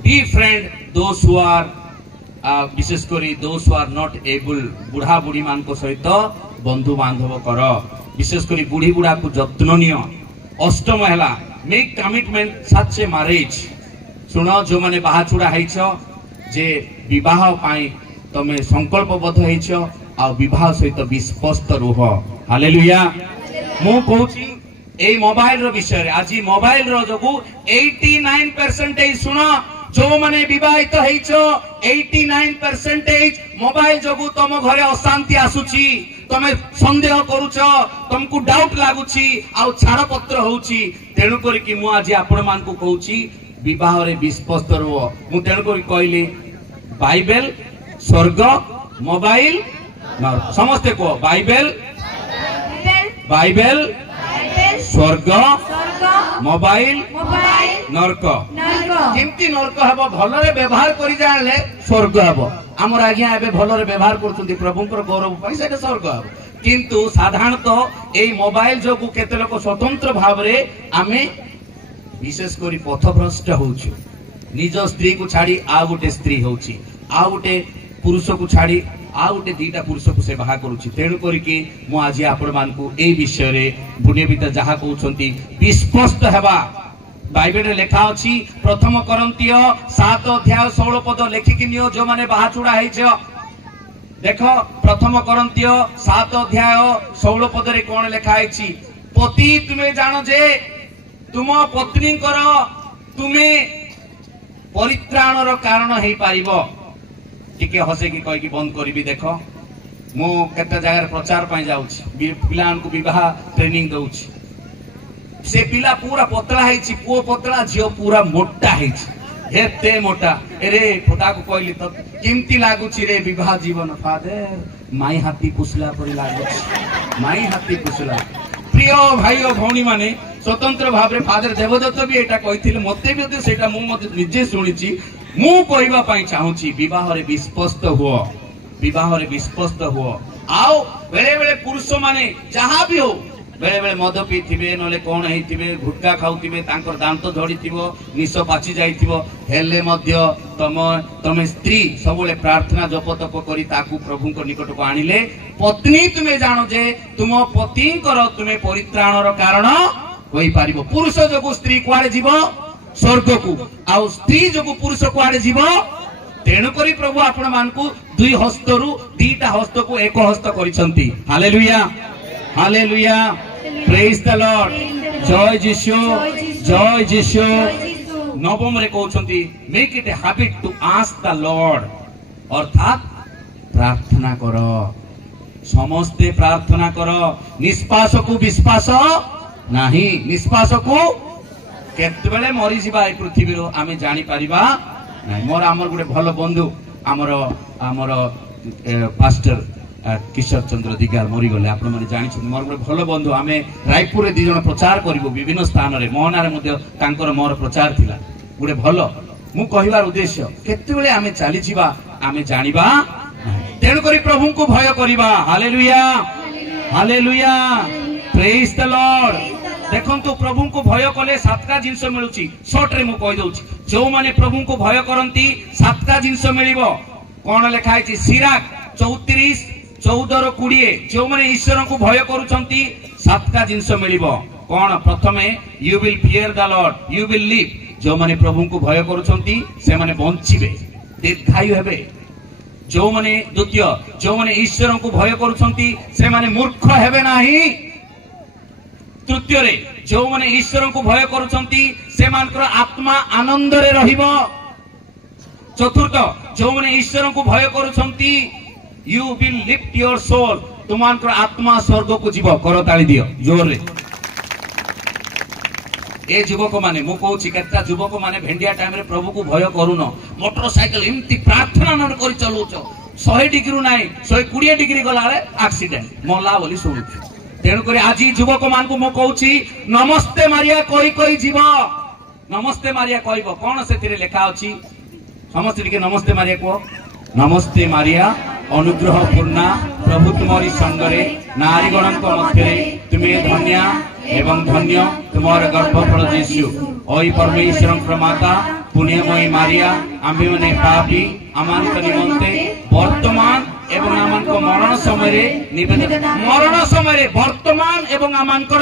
befriend those who are विशेष करी those who are not able बुढ़ा बुढ़ी मान को सहित बंधु बांधव कर विशेष करी बुढ़ी बुढ़ा को जत्न नियो अष्टम हला make commitment such a marriage सुनो जो माने बाहा छुड़ा हैछ जे विवाह पाई तमे संकल्पबद्ध हैछ आ विवाह सहित विश्वस्त रुह हालेलुया मु कहूची ए मोबाइल रो विषय रे आज मोबाइल रो जगु 89% सुनो जो माने विवाहित हैछ 89% मोबाइल जगु तम घरे अशांति आसुची तमे संदेह करूछ तुमको डाउट लागुची आ छाड़ पत्र होउची तेनु करी कि मु आज आपण मान को कहूची विवाह रे विश्वस्त रुह मु तेनु करी कहली बाइबल स्वर्ग मोबाइल समस्ते को बाइबल स्वर्ग मोबाइल नरक केमती नरक हबो भलरे व्यवहार करि जानले स्वर्ग हबो हमर आज्ञा एबे भलरे व्यवहार करछुंती प्रभुंकर गौरव पई सेटा स्वर्ग हबो किंतु साधारणतः एई मोबाइल जोगु केते लोक स्वतंत्र भाव रे आमे विशेष करी पथभ्रष्ट होउछु निज स्त्री को छाड़ी आ गोटे स्त्री होउची आ गोटे पुरुष को छाड़ी आ गोटे दीटा पुरुष को से बाहा करूची तेणु करिके मु आज आपण मान को ए विषय रे बुने बिता जहा कहउछंती विश्वस्त हेबा बाइबल रे लिखा अछि प्रथम करंतिय 7 अध्याय 16 पद लेखिकि नियो जो माने बाहा चुड़ा हैछ देखो प्रथम करंतिय 7 अध्याय 16 पद रे कोन लिखा हैछि पति तुमे जानो जे तुम पत्नी करो तुमे परित्राणर कारण हे पारिबो टिके हसेकी कहीकि बंद करी देख मु केते जगह प्रचार पाई जाउछि पिलान को विवाह ट्रेनिंग दउछि से पिला पूरा पतला है पुओ पतला झियो पूरा मोटा है हेते मोटा अरे फुटा को कहली तो केमती लागुछि रे विवाह जीवन फादर माई हाथी पुसला परि लागुछि माई हाथी पुसला प्रिय भाई और भौणी माने स्वतंत्र भाव फादर देवदत्त भी एटा कहिथिले मते भी सेटा मु मते निजे सुनिछि मु कहबा पई चाहूछि विवाह रे विश्वस्त हुओ विवाह रे विश्वस्त हुओ आओ बेले बेले पुरुष माने जहां भी हो बेले बेले मद पीथिबे नले कोन हेथिबे गुटका खाउथिबे तांकर दांत झड़ीथिबो निश पाची जाइथिबो हेले मध्य तमे स्त्री सबले प्रार्थना जप तप करी ताकू प्रभु को निकट को आनिले पत्नी तुमे जानो जे तुम पति कर तुमे परित्राणर कारण होई पारिबो पुरुष जगु स्त्री कुआडे जीवो स्वर्ग को आ स्त्री जगु पुरुष कुआडे जीवो तेणु करी प्रभु आपण मानकू दुई हस्तरु दीटा हस्त को एक हस्त करिसंती hallelujah hallelujah praise the Lord जय जीशु जय जीशु नवम रे कहउछंती make it a habit to ask the Lord अर्थात प्रार्थना करो समस्ते प्रार्थना करो निष्पास को विश्वास नाही निष्पास को केतबेले मरि जिबा ए पृथ्वी रो आमे जानि परिबा नाही मोर हमर गुडे भलो बंधु हमर पास्टर किशोर चंद्र दिगार मरी गले आपण माने जानि छथि मोर गुडे भलो बंधु आमे रायपुर रे दि जण प्रचार करिवो विभिन्न स्थान रे मोहना रे मध्ये तांकर मोर प्रचार थिला गुडे भलो मु कहिवार उद्देश्य केतबेले आमे चाली जिबा आमे जानिबा तेणु करी प्रभु को भय करिबा hallelujah hallelujah praise the Lord देखंतु प्रभु को भय कले सातटा जिंस मिलुची शॉर्ट रे मु कहि दउची जो माने प्रभु को भय करंती सातटा जिंस मिलिबो कोन लेखा है सिराक 34 14 20 जो माने ईश्वर को भय करूचंती सातटा जिंस मिलिबो कोन प्रथमे you will fear the Lord you will live जो माने प्रभु को भय करूचंती से माने बंचिबे दीर्घायु हेबे जो माने द्वितीय जो माने ईश्वर को भय करूचंती से माने मूर्ख हेबे नाही तृतीय रे जो माने ईश्वर को भय करूचंती से मानकर आत्मा आनंद रे रहिबो चतुर्थ जो माने ईश्वर को भय करूचंती you will lift your soul तुमानकर आत्मा स्वर्ग को जीव कर ताली दियो जोर रे ए युवक माने मु कहूची केता युवक माने भेंडिया टाइम रे प्रभु को भय करूनो मोटरसाइकिल एमती प्रार्थना न करी चलौछ 100 डिग्री नाही 120 डिग्री गला रे एक्सीडेंट मोला बोली सुनुछ तेणु करी आज युवक मान को मु कहूची नमस्ते मारिया कोई कोई जीव नमस्ते मारिया कहबो कोन सेतिरे लेखा अछि समस्त के नमस्ते मारिया को नमस्ते मारिया अनुग्रह पूर्णा प्रभु तुमरी संगरे नारी गणक मध्य तुमे धन्य एवं धन्य तुमर गर्भफल यीशु ओई परमेश्वर माता पुण्यमयी मारिया आम्भे माने पापी आमान निमंते वर्तमान एवं आमान को मरण समय रे निवेदन मरण समय रे वर्तमान एवं आमान को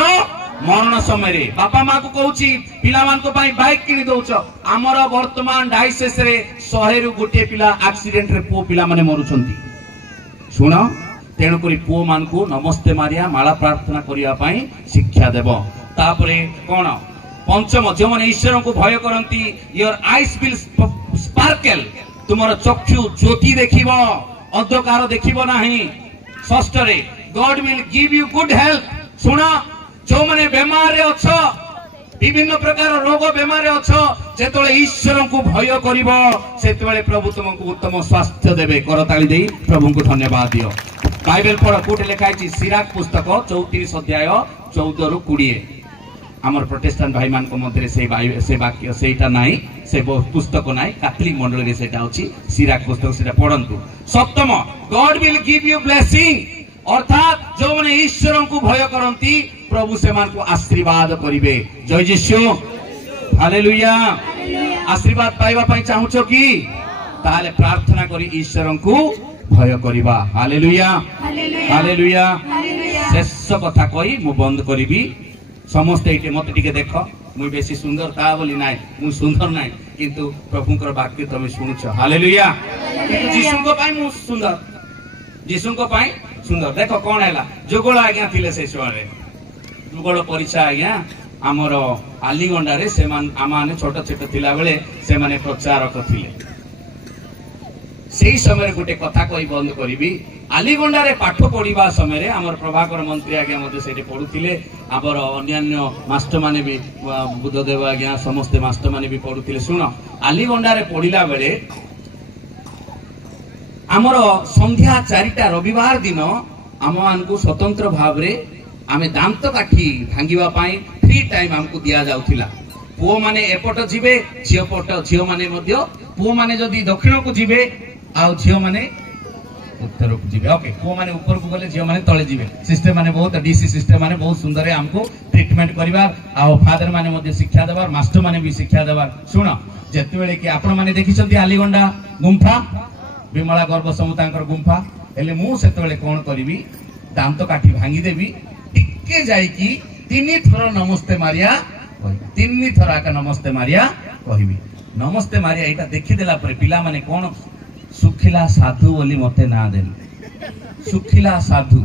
मरण समय रे बापा मां को कहूची पिला मान को पाई बाइक किनि दोछ हमर वर्तमान डायसेस रे 100 रु गोटे पिला एक्सीडेंट रे पो पिला माने मरुछंती सुन तेणु करी पो मान को नमस्ते मारिया माला प्रार्थना करिया पाई शिक्षा देबो तापरे कोन पंचम जो माने ईश्वर को भय करंती योर आईज विल स्पार्कल तुमर चक्षु ज्योति देखिबो अंधकार देखिबो नाही षष्ठ रे God will give you good health सुना जो माने बेमार रे अछ विभिन्न प्रकार रोग बेमार रे अछ जेतले ईश्वर को भय करिवो सेतबेले प्रभु तुमको उत्तम स्वास्थ्य देबे करताली देई प्रभु को धन्यवाद दियो बाइबल पढ़ कोट लिखा है सिराक पुस्तक 34 अध्याय 14 रु 20 हमर प्रोटेस्टेंट भाई मान को मध्य से वाक्य सेटा नाही से पुस्तक नाही कैथोलिक मंडल रे सेटा अछि सिराक पुस्तक सेटा पढ़ंतु सप्तम God will give you blessing अर्थात जो माने ईश्वर को भय करंती प्रभु से मान को आशीर्वाद करिवे जय यीशु हालेलुया आशीर्वाद पाइबा पई चाहूछो कि ताले प्रार्थना करी ईश्वर को भय करिबा हालेलुया हालेलुया शेष कथा कहि मु बंद करिबी समस्त एटे मते टिके देख मु बेसी सुंदर ता बोली नाय मु सुंदर नाय किंतु प्रभुकर वाक्य तमे सुनुछ हालेलुया किंतु जीसु को पाई मु सुंदर जीसु को पाई सुंदर देखो कोन हैला जोगोळ आज्ञा थिले से सोरे जोगोळ परीक्षा आज्ञा हमर आलीगंडा रे से मान आमाने छोट छोट थिला बेले से माने प्रचारक थिले सेही समय गोटे कथा कही बंद करी आलीगंडा रे पाठ पढ़ा समय आमर प्रभाकर मंत्री आज्ञा मध्य पढ़ुले आमर अन्य मास्टर माने भी बुद्धदेव आज्ञा समस्ते मास्टर माने भी पढ़ुले शुण आलीगंडा रे पढ़ला बेले आमर संध्या 4टा रविवार दिन आम मान स्वतंत्र भाव रे आमे दांत काठी भांगिबा पाई फ्री टाइम हमको दिया जाउथिला पुओ माने एपट जिबे झियो माने मध्य पुओ माने जदी दक्षिण को जिबे आ झियो माने उत्तर को जिबे ओके पुओ माने ऊपर को गले झियो माने तळे जिबे सिस्टम माने बहुत डीसी सिस्टम माने बहुत सुंदर है हमको ट्रीटमेंट करबा आ फादर माने मध्य शिक्षा देबा मास्टर माने भी शिक्षा देबा सुन जेते बेले कि आपण माने देखिसंती आलीगंडा गुंफा विमला गर्भ समुदायर गुंफा हेले मु सेते बेले कोन करबी दांत काठी भांगी देबी टिके जाई कि 3 थर नमस्ते मारिया 3 थर आका नमस्ते मारिया कहबी नमस्ते मारिया एटा देखि देला पर पिला माने कोन सुखिला साधु बोली मते ना देल सुखिला साधु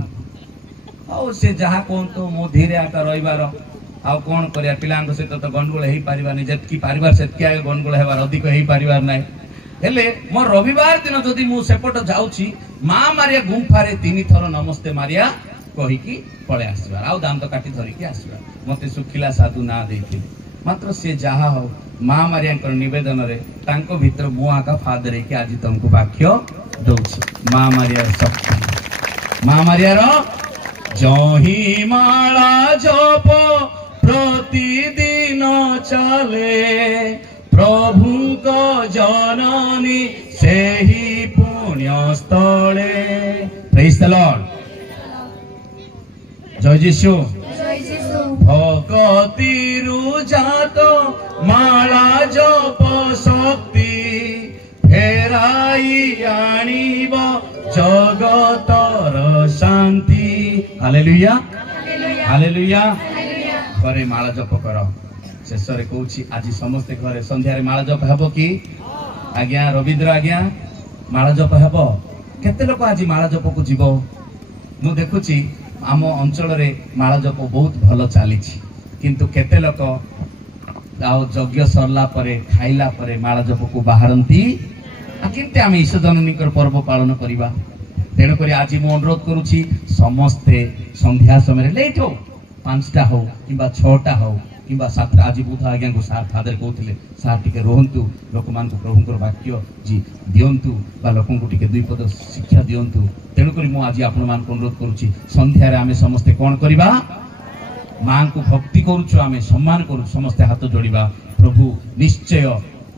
आ से जहा कोन तो मो धीरे आका रहिबार आ कोन करिया पिलांग सहित तो गंडगोल हेई पारिबानी जतकी पारिबार सेतकी आगे गंडगोल हेबार अधिक हेई पारिबार नै हेले मो रविवार दिन जदि मु सेपट जाउची मां मारिया गुंफा रे 3 थर नमस्ते मारिया कहि की पळे आसीबा आ दांत काटी धरि की आसीबा मते सुखिला साधु ना देथि मात्र से जहा हो मां मारिया निवेदन रे तांको भीतर मु आका फादर के आज तुमको वाक्य दउछि मां मारिया शक्ति मां मारिया रो जही माला जप प्रतिदिन चले प्रभु को जननी से ही पुण्य स्थले प्रेज द लॉर्ड जय जीशु भक्ति रुजात माला जप शक्ति फेराई आनिब जगतर शांति हालेलुया हालेलुया घरे माला जप कर शेष रे कहूची आज समस्ते घरे संध्या रे माला जप हेबो कि आज्ञा रविंद्र आज्ञा माला जप हेबो केते लोक आज माला जप को जीवो मु देखुची आम अंचल रे माला जप बहुत भल चली किंतु केते लोक यज्ञ सरला परे खाइला परे माला जप को बाहरती केते आम ईश जननी पर्व पालन करवा तेणुक आज मु अनुरोध करुछि समस्ते संध्या समय लेट हो 5टा हो कि 6टा हो कि 7टा आज बुध आज्ञा को सार फादर कहते सार टिके रोहंतु लोक मान को प्रभुंकर वाक्य जी दियंतु बा लोक को टिके 2 पद शिक्षा दियंतु तेणुक मु आज आपण मान को अनुरोध करुछि संध्या रे आमे समस्ते कोन करिबा मां को भक्ति करूछु आमे सम्मान करू समस्ते हाथ जोड़िबा प्रभु निश्चय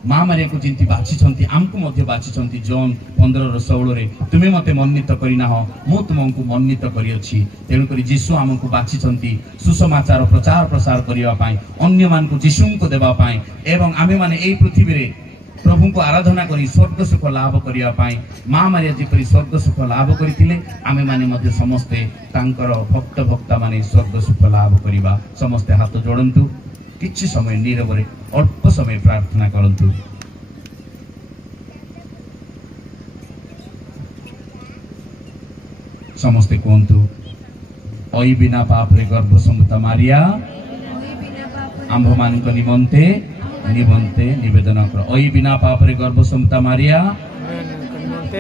मां मारिया को जिंती बाछिछंती आमको मध्य बाछिछंती जॉन 15:16 रे तुमे मते मन्नित करिना हो मु तुमको मन्नित करियछि तेणु करी यीशु आमको बाछिछंती सुसमाचार प्रचार प्रसार करिवा पाई अन्य मान को यीशु को देबा पाई एवं आमे माने एई पृथ्वी रे प्रभु को आराधना करी स्वर्ग सुख लाभ करिवा पाई मां मारिया जेपरि स्वर्ग सुख लाभ करितिले आमे माने मध्य समस्ते तांकर भक्त भक्ता माने स्वर्ग सुख लाभ करिवा समस्ते हाथ जोड़ंतु किछि समय नीरव रे अल्प समय प्रार्थना करंतु समस्ते कहंतु ओई बिना पाप रे गर्भ संगता मारिया आंभ मान को निमंते निवेदन कर ओई बिना पाप रे गर्भ संगता मारिया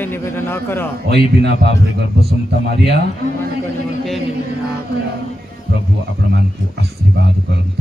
निवेदन कर ओई बिना पाप रे गर्भ संगता मारिया प्रभु आपण मान को आशीर्वाद करंतु।